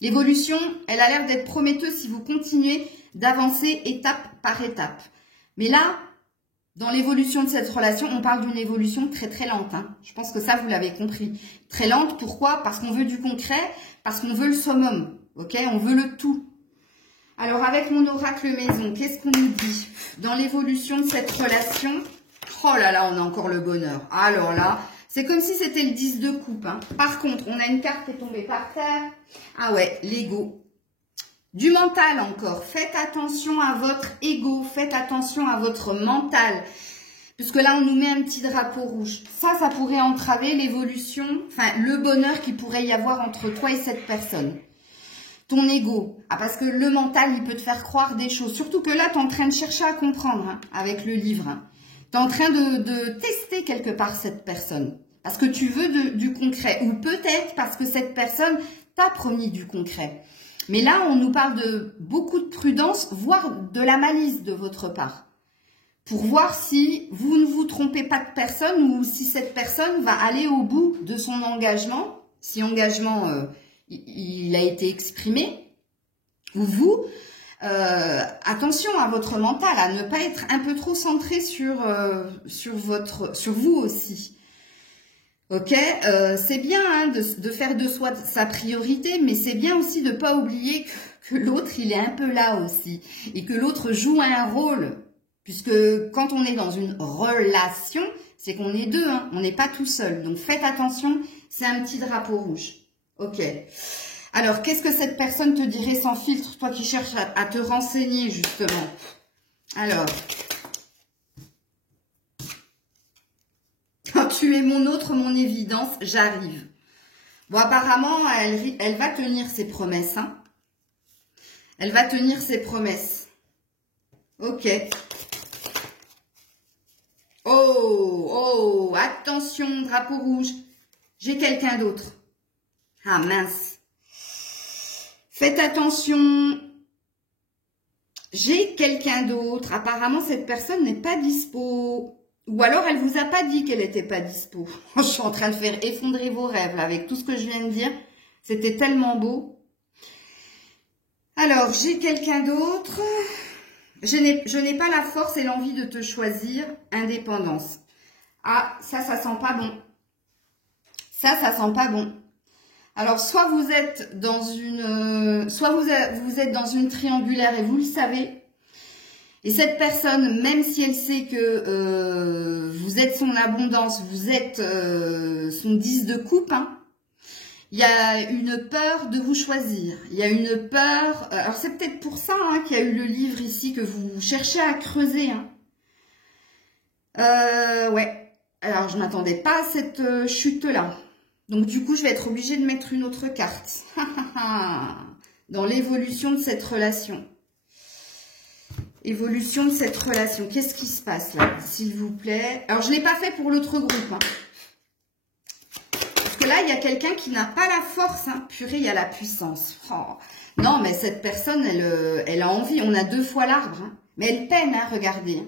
L'évolution, elle a l'air d'être prometteuse si vous continuez d'avancer étape par étape. Mais là, dans l'évolution de cette relation, on parle d'une évolution très très lente, hein. Je pense que ça, vous l'avez compris. Très lente, pourquoi? Parce qu'on veut du concret, parce qu'on veut le summum, ok? On veut le tout. Alors, avec mon oracle maison, qu'est-ce qu'on nous dit? Dans l'évolution de cette relation, oh là là, on a encore le bonheur. Alors là, c'est comme si c'était le 10 de coupe, hein. Par contre, on a une carte qui est tombée par terre. Ah ouais, l'ego. Du mental encore, faites attention à votre ego, faites attention à votre mental. Puisque là, on nous met un petit drapeau rouge. Ça pourrait entraver l'évolution, enfin, le bonheur qu'il pourrait y avoir entre toi et cette personne. Ton ego. Ah, parce que le mental, il peut te faire croire des choses. Surtout que là, tu es en train de chercher à comprendre, hein, avec le livre. Hein. Tu es en train de tester quelque part cette personne. Parce que tu veux du concret. Ou peut-être parce que cette personne t'a promis du concret. Mais là, on nous parle de beaucoup de prudence, voire de la malice de votre part. Pour voir si vous ne vous trompez pas de personne ou si cette personne va aller au bout de son engagement. Si engagement, il a été exprimé. Ou vous, attention à votre mental, à ne pas être un peu trop centré sur vous aussi. Ok, c'est bien, hein, de faire de soi sa priorité, mais c'est bien aussi de ne pas oublier que l'autre, il est un peu là aussi. Et que l'autre joue un rôle. Puisque quand on est dans une relation, c'est qu'on est deux, hein, on n'est pas tout seul. Donc faites attention, c'est un petit drapeau rouge. Ok. Alors, qu'est-ce que cette personne te dirait sans filtre, toi qui cherches à te renseigner justement? Alors... Quand tu es mon autre, mon évidence, j'arrive. Bon, apparemment, elle va tenir ses promesses. Hein. Elle va tenir ses promesses. Ok. Oh, attention, drapeau rouge. J'ai quelqu'un d'autre. Ah mince. Faites attention. J'ai quelqu'un d'autre. Apparemment, cette personne n'est pas dispo. Ou alors, elle vous a pas dit qu'elle n'était pas dispo. Je suis en train de faire effondrer vos rêves là, avec tout ce que je viens de dire. C'était tellement beau. Alors, j'ai quelqu'un d'autre. Je n'ai pas la force et l'envie de te choisir. Indépendance. Ah, ça sent pas bon. Ça sent pas bon. Alors, soit vous êtes dans une, vous êtes dans une triangulaire et vous le savez. Et cette personne, même si elle sait que vous êtes son abondance, vous êtes son 10 de coupe, hein, il y a une peur de vous choisir. Il y a une peur. Alors, c'est peut-être pour ça hein, qu'il y a eu le livre ici que vous cherchez à creuser. Hein. Ouais. Alors, je m'attendais pas à cette chute-là. Donc, du coup, je vais être obligée de mettre une autre carte. Dans l'évolution de cette relation. Évolution de cette relation. Qu'est-ce qui se passe là, s'il vous plaît? Alors, je ne l'ai pas fait pour l'autre groupe. Hein. Parce que là, il y a quelqu'un qui n'a pas la force. Hein. Purée, il y a la puissance. Oh. Non, mais cette personne, elle a envie. On a 2 fois l'arbre. Hein. Mais elle peine, hein, regardez.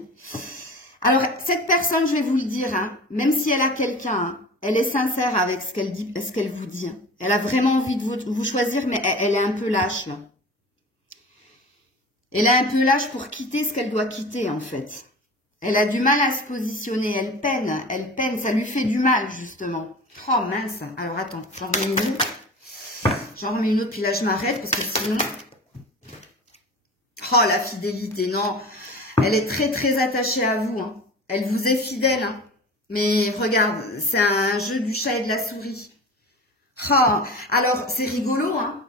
Alors, cette personne, je vais vous le dire, hein, même si elle a quelqu'un... Hein, elle est sincère avec ce qu'elle dit, ce qu'elle vous dit. Elle a vraiment envie de vous choisir, mais elle est un peu lâche, là. Elle est un peu lâche pour quitter ce qu'elle doit quitter, en fait. Elle a du mal à se positionner. Elle peine. Ça lui fait du mal, justement. Oh, mince. Alors, attends, j'en remets une autre. J'en remets une autre, puis là, je m'arrête, parce que sinon... Oh, la fidélité, non. Elle est très, très attachée à vous. Hein. Elle vous est fidèle, hein. Mais regarde, c'est un jeu du chat et de la souris. Oh, alors, c'est rigolo, hein.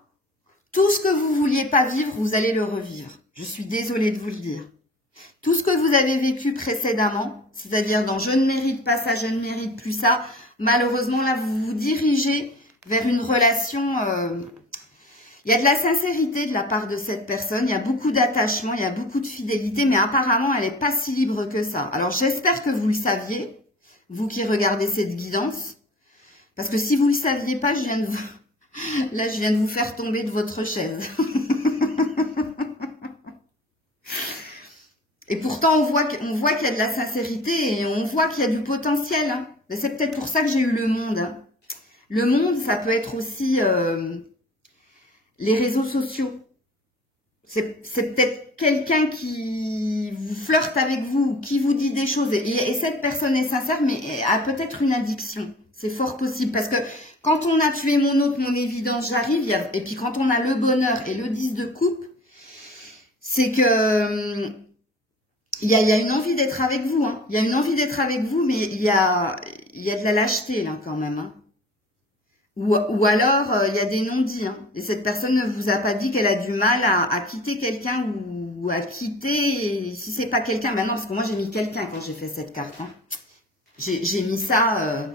Tout ce que vous vouliez pas vivre, vous allez le revivre. Je suis désolée de vous le dire. Tout ce que vous avez vécu précédemment, c'est-à-dire dans je ne mérite pas ça, je ne mérite plus ça, malheureusement, là, vous vous dirigez vers une relation... Il y a de la sincérité de la part de cette personne, il y a beaucoup d'attachement, il y a beaucoup de fidélité, mais apparemment, elle n'est pas si libre que ça. Alors, j'espère que vous le saviez. Vous qui regardez cette guidance, parce que si vous ne le saviez pas, là, je viens de vous faire tomber de votre chaise. Et pourtant, on voit qu'il y a de la sincérité et on voit qu'il y a du potentiel. Hein. C'est peut-être pour ça que j'ai eu le monde. Hein. Le monde, ça peut être aussi les réseaux sociaux. C'est peut-être quelqu'un qui vous flirte avec vous, qui vous dit des choses. Et cette personne est sincère, mais a peut-être une addiction. C'est fort possible. Parce que quand on a tué mon hôte, mon évidence, j'arrive. Et puis quand on a le bonheur et le 10 de coupe, c'est que... Il y a une envie d'être avec vous. Hein. Il y a une envie d'être avec vous, mais il y a de la lâcheté là quand même. Hein. Ou alors, il y a des non-dits. Hein. Et cette personne ne vous a pas dit qu'elle a du mal à quitter quelqu'un ou à quitter... Si c'est pas quelqu'un, ben non, parce que moi, j'ai mis quelqu'un quand j'ai fait cette carte. Hein. J'ai mis ça...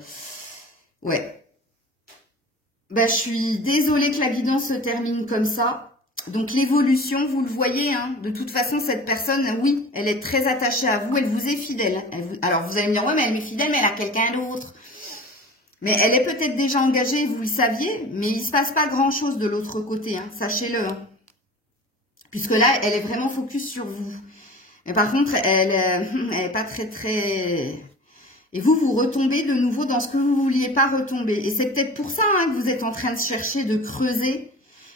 ouais. Ben, je suis désolée que la guidance se termine comme ça. Donc, l'évolution, vous le voyez. Hein. De toute façon, cette personne, oui, elle est très attachée à vous. Elle vous est fidèle. Alors, vous allez me dire, ouais, mais elle m'est fidèle, mais elle a quelqu'un d'autre. Mais elle est peut-être déjà engagée, vous le saviez, mais il ne se passe pas grand-chose de l'autre côté, hein, sachez-le. Hein. Puisque là, elle est vraiment focus sur vous. Mais par contre, elle n'est pas très... Et vous retombez de nouveau dans ce que vous ne vouliez pas retomber. Et c'est peut-être pour ça hein, que vous êtes en train de chercher, de creuser,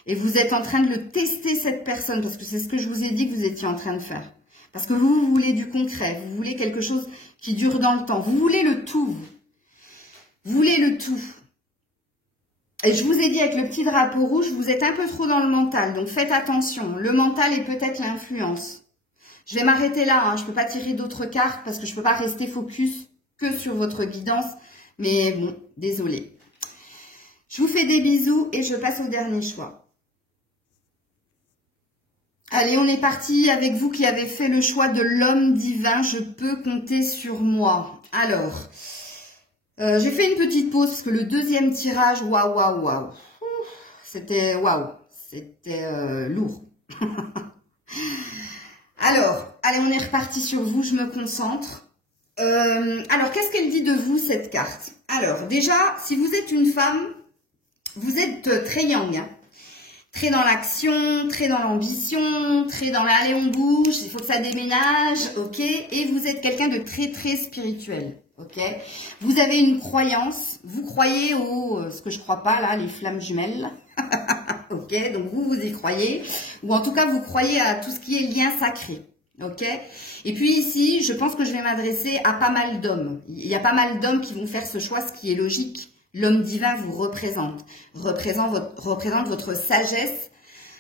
et vous êtes en train de le tester, cette personne, parce que c'est ce que je vous ai dit que vous étiez en train de faire. Parce que vous voulez du concret, vous voulez quelque chose qui dure dans le temps. Vous voulez le tout, vous voulez le tout. Et je vous ai dit avec le petit drapeau rouge, vous êtes un peu trop dans le mental. Donc faites attention. Le mental est peut-être l'influence. Je vais m'arrêter là. Hein. Je ne peux pas tirer d'autres cartes parce que je ne peux pas rester focus que sur votre guidance. Mais bon, désolé. Je vous fais des bisous et je passe au dernier choix. Allez, on est parti avec vous qui avez fait le choix de l'homme divin. Je peux compter sur moi. Alors... j'ai fait une petite pause parce que le deuxième tirage, waouh. C'était lourd. Alors, allez, on est reparti sur vous, je me concentre. Alors, qu'est-ce qu'elle dit de vous, cette carte? Alors, déjà, si vous êtes une femme, vous êtes très yang, hein. Très dans l'action, très dans l'ambition, très dans l'allez on bouge, il faut que ça déménage, ok? Et vous êtes quelqu'un de très très spirituel, ok? Vous avez une croyance, vous croyez au, ce que je crois pas là, les flammes jumelles, ok? Donc vous y croyez, ou en tout cas vous croyez à tout ce qui est lien sacré, ok? Et puis ici, je pense que je vais m'adresser à pas mal d'hommes. Il y a pas mal d'hommes qui vont faire ce choix, ce qui est logique. L'homme divin vous représente votre sagesse,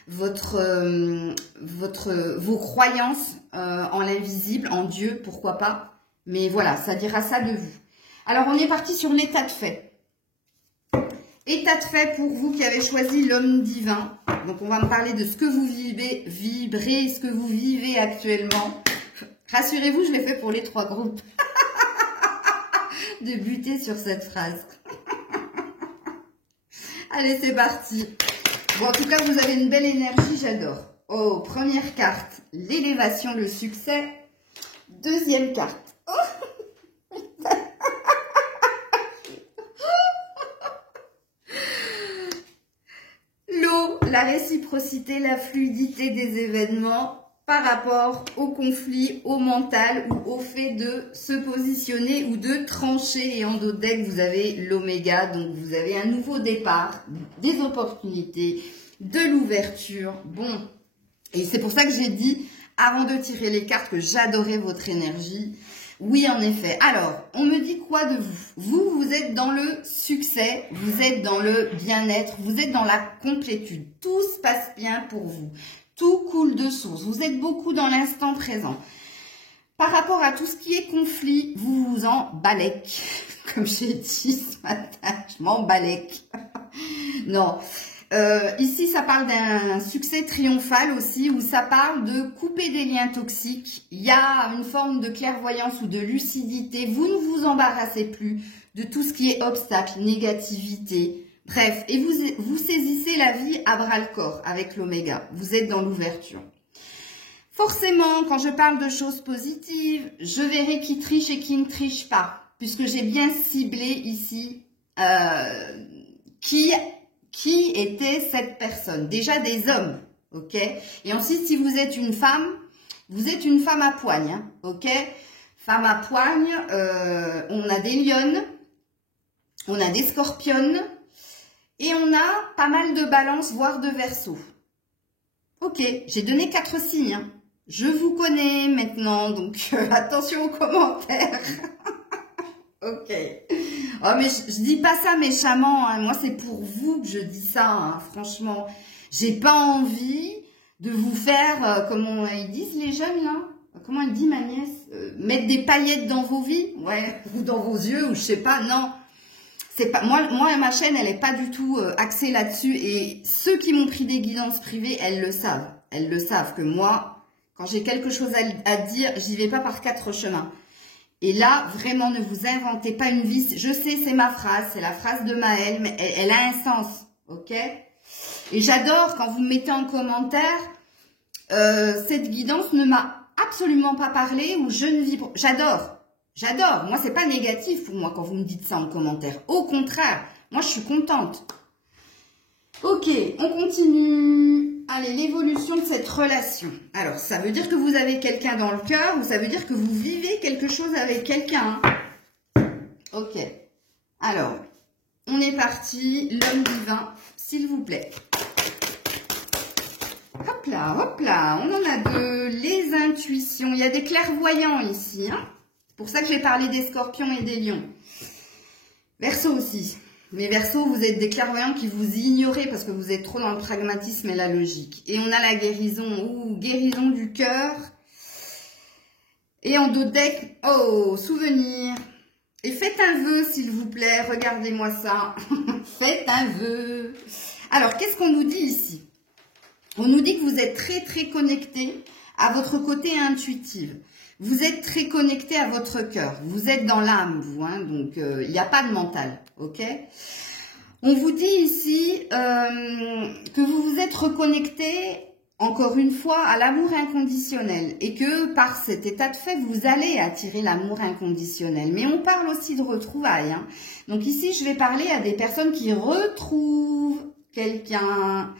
vos croyances en l'invisible, en Dieu, pourquoi pas. Mais voilà, ça dira ça de vous. Alors, on est parti sur l'état de fait. État de fait pour vous qui avez choisi l'homme divin. Donc, on va me parler de ce que vous vibrez, ce que vous vivez actuellement. Rassurez-vous, je l'ai fait pour les 3 groupes. De buter sur cette phrase. Allez, c'est parti. Bon, en tout cas, vous avez une belle énergie, j'adore. Oh, première carte, l'élévation, le succès. Deuxième carte. Oh. L'eau, la réciprocité, la fluidité des événements par rapport au conflit, au mental ou au fait de se positionner ou de trancher. Et en dos de deck, vous avez l'oméga, donc vous avez un nouveau départ, des opportunités, de l'ouverture. Bon, et c'est pour ça que j'ai dit, avant de tirer les cartes, que j'adorais votre énergie. Oui, en effet. Alors, on me dit quoi de vous? Vous êtes dans le succès, vous êtes dans le bien-être, vous êtes dans la complétude. Tout se passe bien pour vous. Tout coule de source. Vous êtes beaucoup dans l'instant présent. Par rapport à tout ce qui est conflit, vous vous en balèque. Comme j'ai dit ce matin, je m'en balèque. Non. Ici, ça parle d'un succès triomphal aussi, où ça parle de couper des liens toxiques. Il y a une forme de clairvoyance ou de lucidité. Vous ne vous embarrassez plus de tout ce qui est obstacle, négativité. Bref, et vous saisissez la vie à bras-le-corps avec l'oméga. Vous êtes dans l'ouverture. Forcément, quand je parle de choses positives, je verrai qui triche et qui ne triche pas. Puisque j'ai bien ciblé ici qui était cette personne. Déjà des hommes, ok? Et ensuite, si vous êtes une femme à poigne, hein, ok? Femme à poigne, on a des lionnes, on a des scorpionnes, et on a pas mal de balances, voire de verseaux. Ok, j'ai donné 4 signes. Hein. Je vous connais maintenant, donc attention aux commentaires. Ok. Oh, mais je dis pas ça méchamment. Hein. Moi, c'est pour vous que je dis ça. Hein. Franchement, j'ai pas envie de vous faire, comment ils disent les jeunes là. Comment elle dit ma nièce, mettre des paillettes dans vos vies, ouais, ou dans vos yeux, ou je sais pas. Non. C'est pas moi, ma chaîne, elle est pas du tout axée là-dessus. Et ceux qui m'ont pris des guidances privées, elles le savent. Elles le savent que moi, quand j'ai quelque chose à dire, j'y vais pas par 4 chemins. Et là, vraiment, ne vous inventez pas une vie. Je sais, c'est ma phrase, c'est la phrase de Maëlle, mais elle a un sens, ok? Et j'adore quand vous mettez en commentaire, cette guidance ne m'a absolument pas parlé ou je ne vibre. J'adore. J'adore. Moi, c'est pas négatif pour moi quand vous me dites ça en commentaire. Au contraire, moi, je suis contente. Ok, on continue. Allez, l'évolution de cette relation. Alors, ça veut dire que vous avez quelqu'un dans le cœur ou ça veut dire que vous vivez quelque chose avec quelqu'un. Ok. Alors, on est parti. L'homme divin, s'il vous plaît. Hop là, on en a 2. Les intuitions. Il y a des clairvoyants ici, hein. C'est pour ça que j'ai parlé des scorpions et des lions. Verseau aussi. Mais Verseau, vous êtes des clairvoyants qui vous ignorez parce que vous êtes trop dans le pragmatisme et la logique. Et on a la guérison, ou guérison du cœur. Et en dos de deck, oh, souvenir. Et faites un vœu, s'il vous plaît. Regardez-moi ça. Faites un vœu. Alors, qu'est-ce qu'on nous dit ici? On nous dit que vous êtes très, très connecté à votre côté intuitif. Vous êtes très connecté à votre cœur. Vous êtes dans l'âme, vous. Hein, donc, il n'y a pas de mental. Ok? On vous dit ici que vous vous êtes reconnecté encore une fois, à l'amour inconditionnel et que par cet état de fait, vous allez attirer l'amour inconditionnel. Mais on parle aussi de retrouvailles, hein. Donc ici, je vais parler à des personnes qui retrouvent quelqu'un.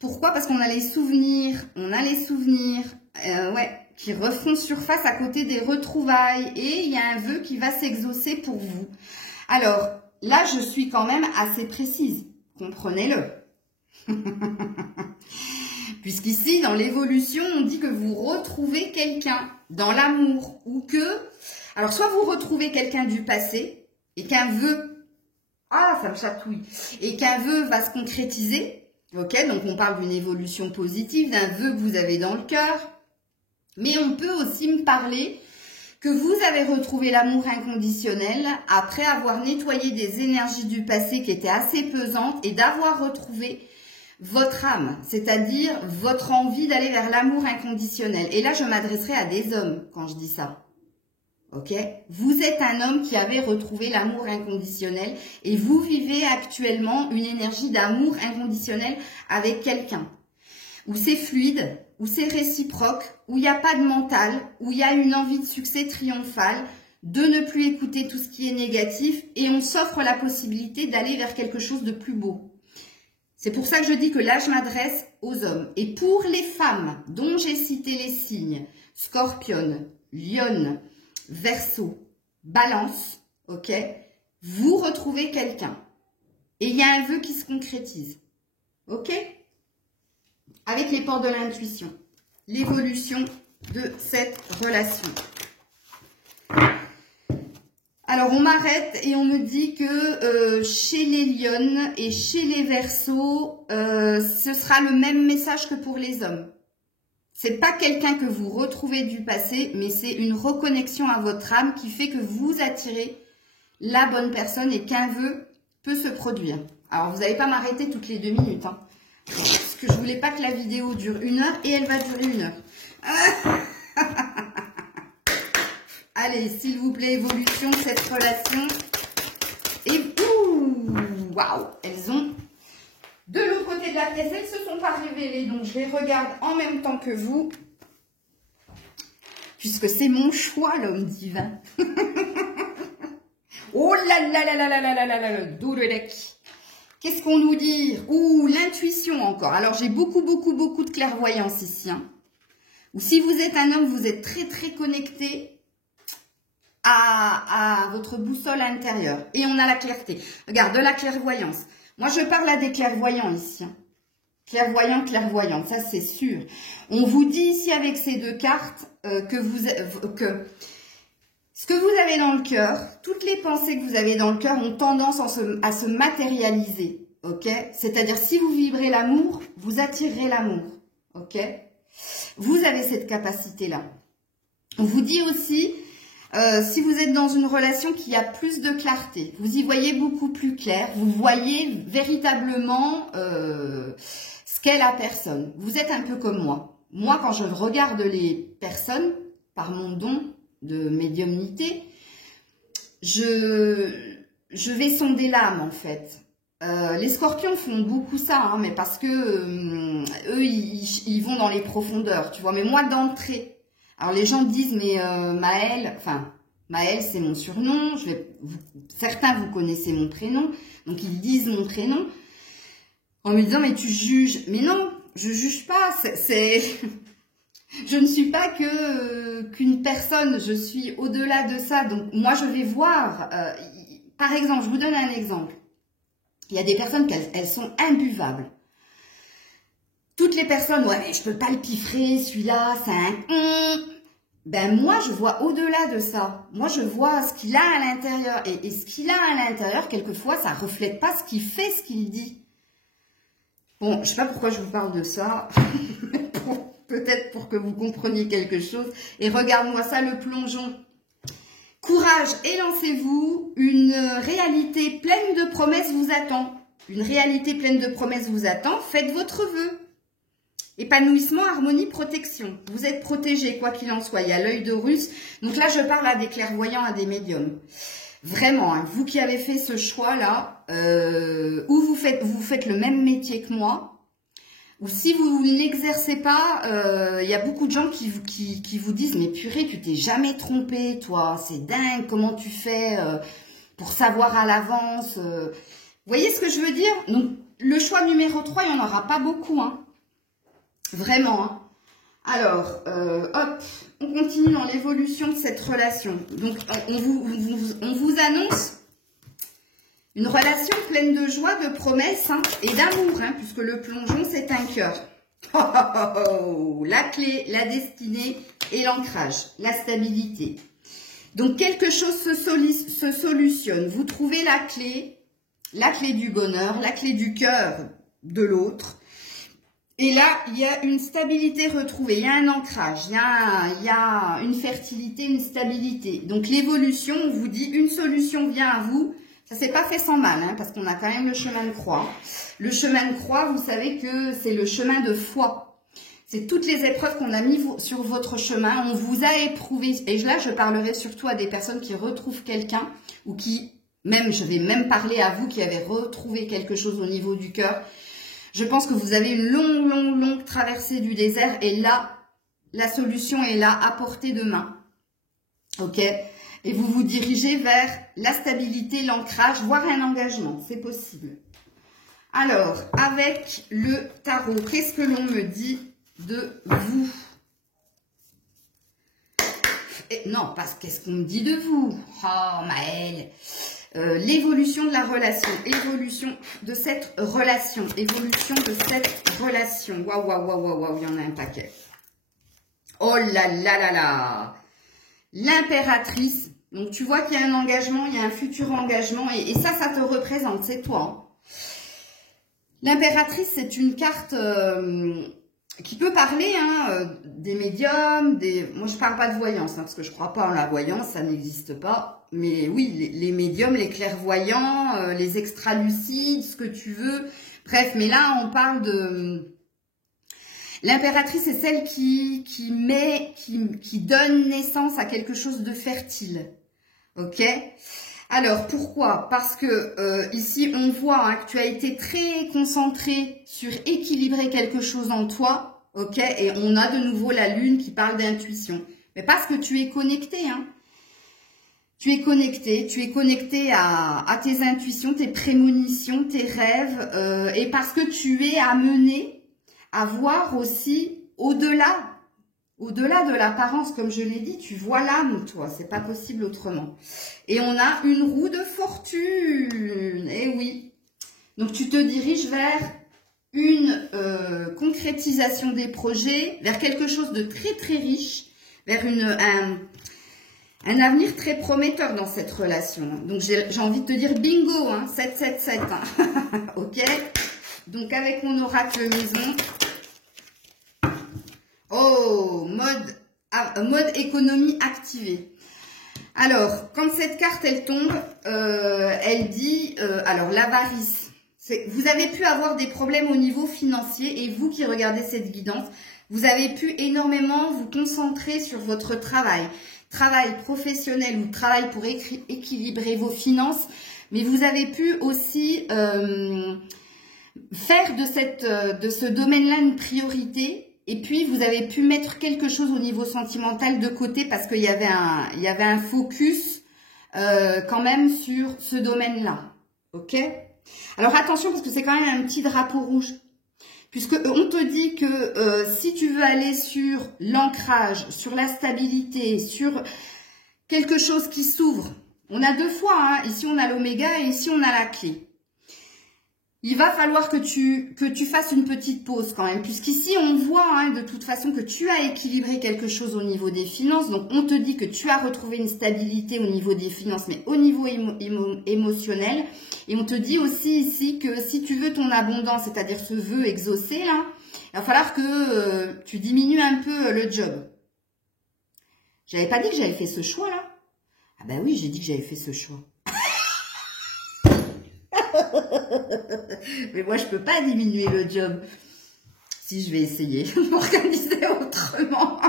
Pourquoi? Parce qu'on a les souvenirs, ouais, qui refont surface à côté des retrouvailles et il y a un vœu qui va s'exaucer pour vous. Alors, là, je suis quand même assez précise, comprenez-le. Puisqu'ici, dans l'évolution, on dit que vous retrouvez quelqu'un dans l'amour ou que... Alors, soit vous retrouvez quelqu'un du passé et qu'un vœu... Ah, ça me chatouille. Et qu'un vœu va se concrétiser. Ok, donc on parle d'une évolution positive, d'un vœu que vous avez dans le cœur. Mais on peut aussi me parler que vous avez retrouvé l'amour inconditionnel après avoir nettoyé des énergies du passé qui étaient assez pesantes et d'avoir retrouvé votre âme, c'est-à-dire votre envie d'aller vers l'amour inconditionnel. Et là, je m'adresserai à des hommes quand je dis ça. Ok? Vous êtes un homme qui avait retrouvé l'amour inconditionnel et vous vivez actuellement une énergie d'amour inconditionnel avec quelqu'un. Où c'est fluide, où c'est réciproque, où il n'y a pas de mental, où il y a une envie de succès triomphale, de ne plus écouter tout ce qui est négatif et on s'offre la possibilité d'aller vers quelque chose de plus beau. C'est pour ça que je dis que là, je m'adresse aux hommes. Et pour les femmes dont j'ai cité les signes, Scorpion, Lionne, Verseau, Balance, ok, vous retrouvez quelqu'un. Et il y a un vœu qui se concrétise. Ok? Avec les portes de l'intuition. L'évolution de cette relation. Alors, on m'arrête et on me dit que chez les lionnes et chez les verseaux, ce sera le même message que pour les hommes. C'est pas quelqu'un que vous retrouvez du passé, mais c'est une reconnexion à votre âme qui fait que vous attirez la bonne personne et qu'un vœu peut se produire. Alors, vous n'allez pas m'arrêter toutes les 2 minutes, hein, parce que je voulais pas que la vidéo dure 1 heure et elle va durer 1 heure. Allez, s'il vous plaît, évolution de cette relation. Et waouh, elles ont de l'autre côté de la pièce, elles se sont pas révélées, donc je les regarde en même temps que vous, puisque c'est mon choix, l'homme divin. Oh là là là là là là là là là, dos le deck. Qu'est-ce qu'on nous dit? Ouh, l'intuition encore. Alors, j'ai beaucoup de clairvoyance ici. Hein. Ou si vous êtes un homme, vous êtes très très connecté à votre boussole intérieure. Et on a la clarté. Regarde, de la clairvoyance. Moi, je parle à des clairvoyants ici. Hein. Clairvoyant, ça c'est sûr. On vous dit ici avec ces 2 cartes que ce que vous avez dans le cœur, toutes les pensées que vous avez dans le cœur ont tendance à se matérialiser. Ok? C'est-à-dire, si vous vibrez l'amour, vous attirerez l'amour. Ok? Vous avez cette capacité-là. On vous dit aussi... si vous êtes dans une relation qui a plus de clarté, vous y voyez beaucoup plus clair, vous voyez véritablement ce qu'est la personne. Vous êtes un peu comme moi. Moi, quand je regarde les personnes, par mon don de médiumnité, je vais sonder l'âme, en fait. Les scorpions font beaucoup ça, hein, mais parce que eux, ils vont dans les profondeurs, tu vois. Mais moi, d'entrée... Alors, les gens disent, mais Maëlle, c'est mon surnom. Certains, vous connaissez mon prénom. Donc, ils disent mon prénom en me disant, mais tu juges. Mais non, je juge pas. Je ne suis pas qu'une personne. Je suis au-delà de ça. Donc, moi, je vais voir. Par exemple, je vous donne un exemple. Il y a des personnes elles sont imbuvables. Toutes les personnes, ouais, mais je peux pas le piffrer, celui-là, c'est un... Ben moi, je vois au-delà de ça. Moi, je vois ce qu'il a à l'intérieur. Et ce qu'il a à l'intérieur, quelquefois, ça reflète pas ce qu'il fait, ce qu'il dit. Bon, je sais pas pourquoi je vous parle de ça. Peut-être pour que vous compreniez quelque chose. Et regarde-moi ça, le plongeon. Courage et lancez-vous. Une réalité pleine de promesses vous attend. Une réalité pleine de promesses vous attend. Faites votre vœu. Épanouissement, harmonie, protection. Vous êtes protégé, quoi qu'il en soit. Il y a l'œil de Russe. Donc là, je parle à des clairvoyants, à des médiums. Vraiment, hein, vous qui avez fait ce choix-là, ou vous faites le même métier que moi, ou si vous ne l'exercez pas, il y a beaucoup de gens qui vous disent « Mais purée, tu t'es jamais trompé, toi, c'est dingue, comment tu fais pour savoir à l'avance Vous voyez ce que je veux dire? Donc, le choix numéro 3, il n'y en aura pas beaucoup, hein. Vraiment, hein. Alors, hop, on continue dans l'évolution de cette relation. Donc, on vous annonce une relation pleine de joie, de promesses hein, et d'amour, hein, puisque le plongeon, c'est un cœur. Oh, oh, oh, oh, la clé, la destinée et l'ancrage, la stabilité. Donc, quelque chose se solutionne. Vous trouvez la clé du bonheur, la clé du cœur de l'autre. Et là, il y a une stabilité retrouvée, il y a un ancrage, il y a une fertilité, une stabilité. Donc, l'évolution, on vous dit, une solution vient à vous. Ça s'est pas fait sans mal, hein, parce qu'on a quand même le chemin de croix. Le chemin de croix, vous savez que c'est le chemin de foi. C'est toutes les épreuves qu'on a mis sur votre chemin. On vous a éprouvé. Et là, je parlerai surtout à des personnes qui retrouvent quelqu'un ou qui, je vais même parler à vous qui avez retrouvé quelque chose au niveau du cœur. Je pense que vous avez une longue traversée du désert. Et là, la solution est là, à portée de main. Ok ? Et vous vous dirigez vers la stabilité, l'ancrage, voire un engagement. C'est possible. Alors, avec le tarot, qu'est-ce que l'on me dit de vous? Et non, parce qu'est-ce qu'on me dit de vous? Oh, Maëlle. L'évolution de la relation, évolution de cette relation, évolution de cette relation. Waouh, waouh, waouh, waouh, waouh, il y en a un paquet. Oh là là là là. L'impératrice. Donc, tu vois qu'il y a un engagement, il y a un futur engagement. Et ça te représente, c'est toi. L'impératrice, c'est une carte qui peut parler des médiums. Moi, je parle pas de voyance, parce que je crois pas en la voyance, ça n'existe pas. Mais oui, les médiums, les clairvoyants, les extralucides, ce que tu veux. Bref, mais là, on parle de... L'impératrice, c'est celle qui donne naissance à quelque chose de fertile. Ok? Alors, pourquoi? Parce que ici, on voit que tu as été très concentré sur équilibrer quelque chose en toi. Ok? Et on a de nouveau la lune qui parle d'intuition. Mais parce que tu es connecté, hein. Tu es connecté à tes intuitions, tes prémonitions, tes rêves. Et parce que tu es amené à voir aussi au-delà de l'apparence, comme je l'ai dit, tu vois l'âme, toi, c'est pas possible autrement. Et on a une roue de fortune, eh oui. Donc tu te diriges vers une concrétisation des projets, vers quelque chose de très riche, vers un avenir très prometteur dans cette relation. Donc j'ai envie de te dire bingo, hein, 777, hein. Ok. Donc avec mon oracle maison. Oh, mode économie activée. Alors, quand cette carte, elle tombe, elle dit, alors l'avarice. Vous avez pu avoir des problèmes au niveau financier et vous qui regardez cette guidance, vous avez pu énormément vous concentrer sur votre travail professionnel ou travail pour équilibrer vos finances, mais vous avez pu aussi faire de ce domaine-là une priorité. Et puis, vous avez pu mettre quelque chose au niveau sentimental de côté parce qu'il y avait un focus quand même sur ce domaine-là. Ok? Alors, attention parce que c'est quand même un petit drapeau rouge. Puisque on te dit que si tu veux aller sur l'ancrage, sur la stabilité, sur quelque chose qui s'ouvre, on a deux fois, hein, ici on a l'oméga et ici on a la clé. Il va falloir que tu fasses une petite pause quand même, puisqu'ici on voit de toute façon que tu as équilibré quelque chose au niveau des finances. Donc on te dit que tu as retrouvé une stabilité au niveau des finances, mais au niveau émotionnel. Et on te dit aussi ici que si tu veux ton abondance, c'est-à-dire ce vœu exaucé, là, il va falloir que tu diminues un peu le job. J'avais pas dit que j'avais fait ce choix là? Ah ben oui, j'ai dit que j'avais fait ce choix. Mais moi, je peux pas diminuer le job. Si, je vais essayer de m'organiser autrement.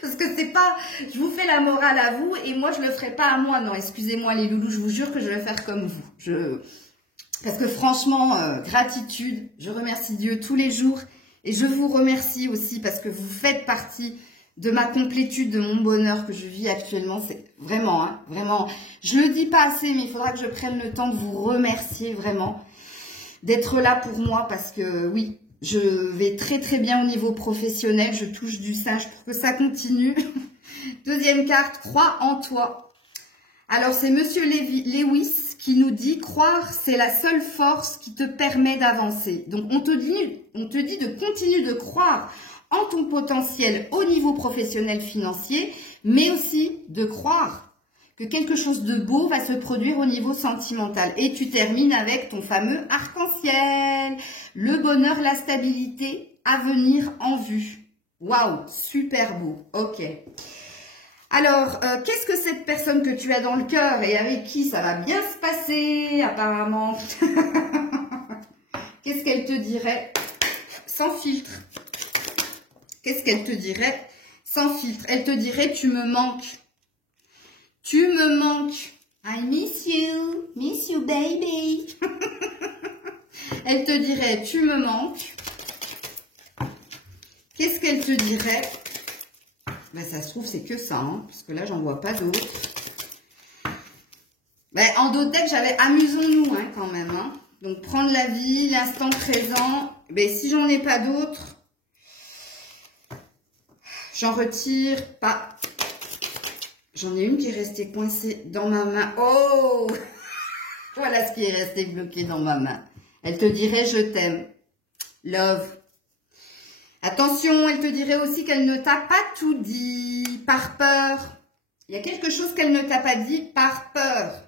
Parce que c'est pas... Je vous fais la morale à vous et moi, je le ferai pas à moi. Non, excusez-moi les loulous, je vous jure que je vais faire comme vous. Parce que franchement, gratitude. Je remercie Dieu tous les jours. Et je vous remercie aussi parce que vous faites partie de ma complétude, de mon bonheur que je vis actuellement. C'est vraiment, hein, vraiment, je le dis pas assez, mais il faudra que je prenne le temps de vous remercier vraiment, d'être là pour moi parce que oui, je vais très très bien au niveau professionnel, je touche du singe pour que ça continue. Deuxième carte, crois en toi. Alors c'est Monsieur Lewis qui nous dit croire c'est la seule force qui te permet d'avancer. Donc on te dit de continuer de croire en ton potentiel au niveau professionnel financier, mais aussi de croire que quelque chose de beau va se produire au niveau sentimental. Et tu termines avec ton fameux arc-en-ciel, le bonheur, la stabilité à venir en vue. Waouh, super beau, ok. Alors, qu'est-ce que cette personne que tu as dans le cœur et avec qui ça va bien se passer, apparemment? Qu'est-ce qu'elle te dirait sans filtre? Qu'est-ce qu'elle te dirait sans filtre? Elle te dirait, tu me manques. Tu me manques. I miss you baby. Elle te dirait, tu me manques. Qu'est-ce qu'elle te dirait? Ben, ça se trouve, c'est que ça, hein, parce que là, j'en vois pas d'autres. Ben, en d'autres decks, j'avais amusons-nous, hein, quand même. Hein. Donc, prendre la vie, l'instant présent. Ben, si j'en ai pas d'autres, j'en retire pas. J'en ai une qui est restée coincée dans ma main. Oh! Voilà ce qui est resté bloqué dans ma main. Elle te dirait, je t'aime. Love. Attention, elle te dirait aussi qu'elle ne t'a pas tout dit par peur. Il y a quelque chose qu'elle ne t'a pas dit par peur.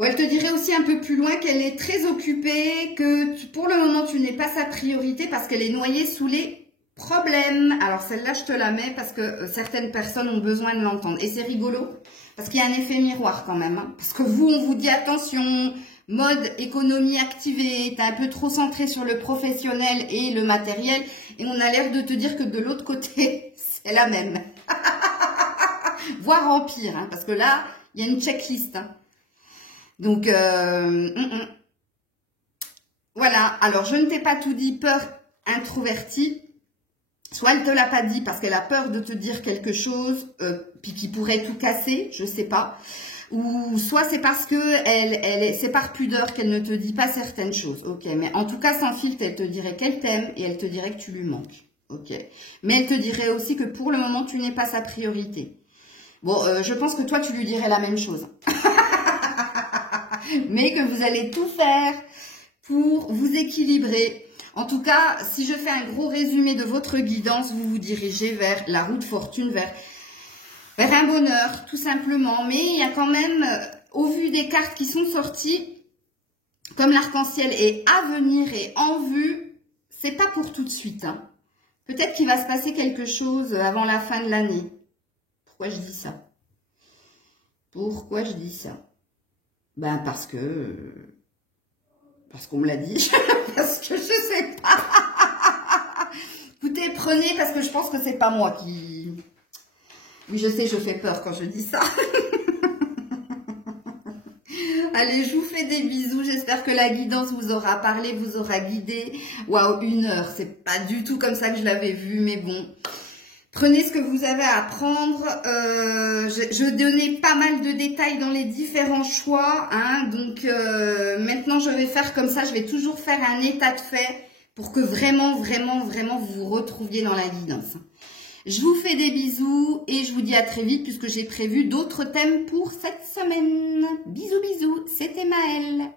Ou elle te dirait aussi un peu plus loin qu'elle est très occupée, que pour le moment tu n'es pas sa priorité parce qu'elle est noyée sous les problèmes. Alors celle-là, je te la mets parce que certaines personnes ont besoin de l'entendre. Et c'est rigolo parce qu'il y a un effet miroir quand même. Hein. Parce que vous, on vous dit attention... Mode économie activée, t'es un peu trop centré sur le professionnel et le matériel et on a l'air de te dire que de l'autre côté, c'est la même. Voire en pire, hein, parce que là, il y a une checklist. Hein. Donc, voilà. Alors, je ne t'ai pas tout dit, peur introvertie. Soit elle te l'a pas dit parce qu'elle a peur de te dire quelque chose, puis qui pourrait tout casser, je sais pas. Ou soit c'est parce que c'est par pudeur qu'elle ne te dit pas certaines choses. Ok, mais en tout cas, sans filtre, elle te dirait qu'elle t'aime et elle te dirait que tu lui manques. Ok, mais elle te dirait aussi que pour le moment, tu n'es pas sa priorité. Bon, je pense que toi, tu lui dirais la même chose. Mais que vous allez tout faire pour vous équilibrer. En tout cas, si je fais un gros résumé de votre guidance, vous vous dirigez vers la roue de fortune, vers un bonheur, tout simplement. Mais il y a quand même, au vu des cartes qui sont sorties, comme l'arc-en-ciel est à venir et en vue, c'est pas pour tout de suite. Hein. Peut-être qu'il va se passer quelque chose avant la fin de l'année. Pourquoi je dis ça? Pourquoi je dis ça? Ben parce qu'on me l'a dit, parce que je sais pas. Écoutez, prenez parce que je pense que c'est pas moi qui... Oui, je sais, je fais peur quand je dis ça. Allez, je vous fais des bisous. J'espère que la guidance vous aura parlé, vous aura guidé. Waouh, 1 heure. C'est pas du tout comme ça que je l'avais vu, mais bon. Prenez ce que vous avez à prendre. Je donnais pas mal de détails dans les différents choix. Hein, donc, maintenant, je vais faire comme ça. Je vais toujours faire un état de fait pour que vraiment, vraiment, vraiment, vous vous retrouviez dans la guidance. Je vous fais des bisous et je vous dis à très vite puisque j'ai prévu d'autres thèmes pour cette semaine. Bisous, bisous. C'était Maëlle.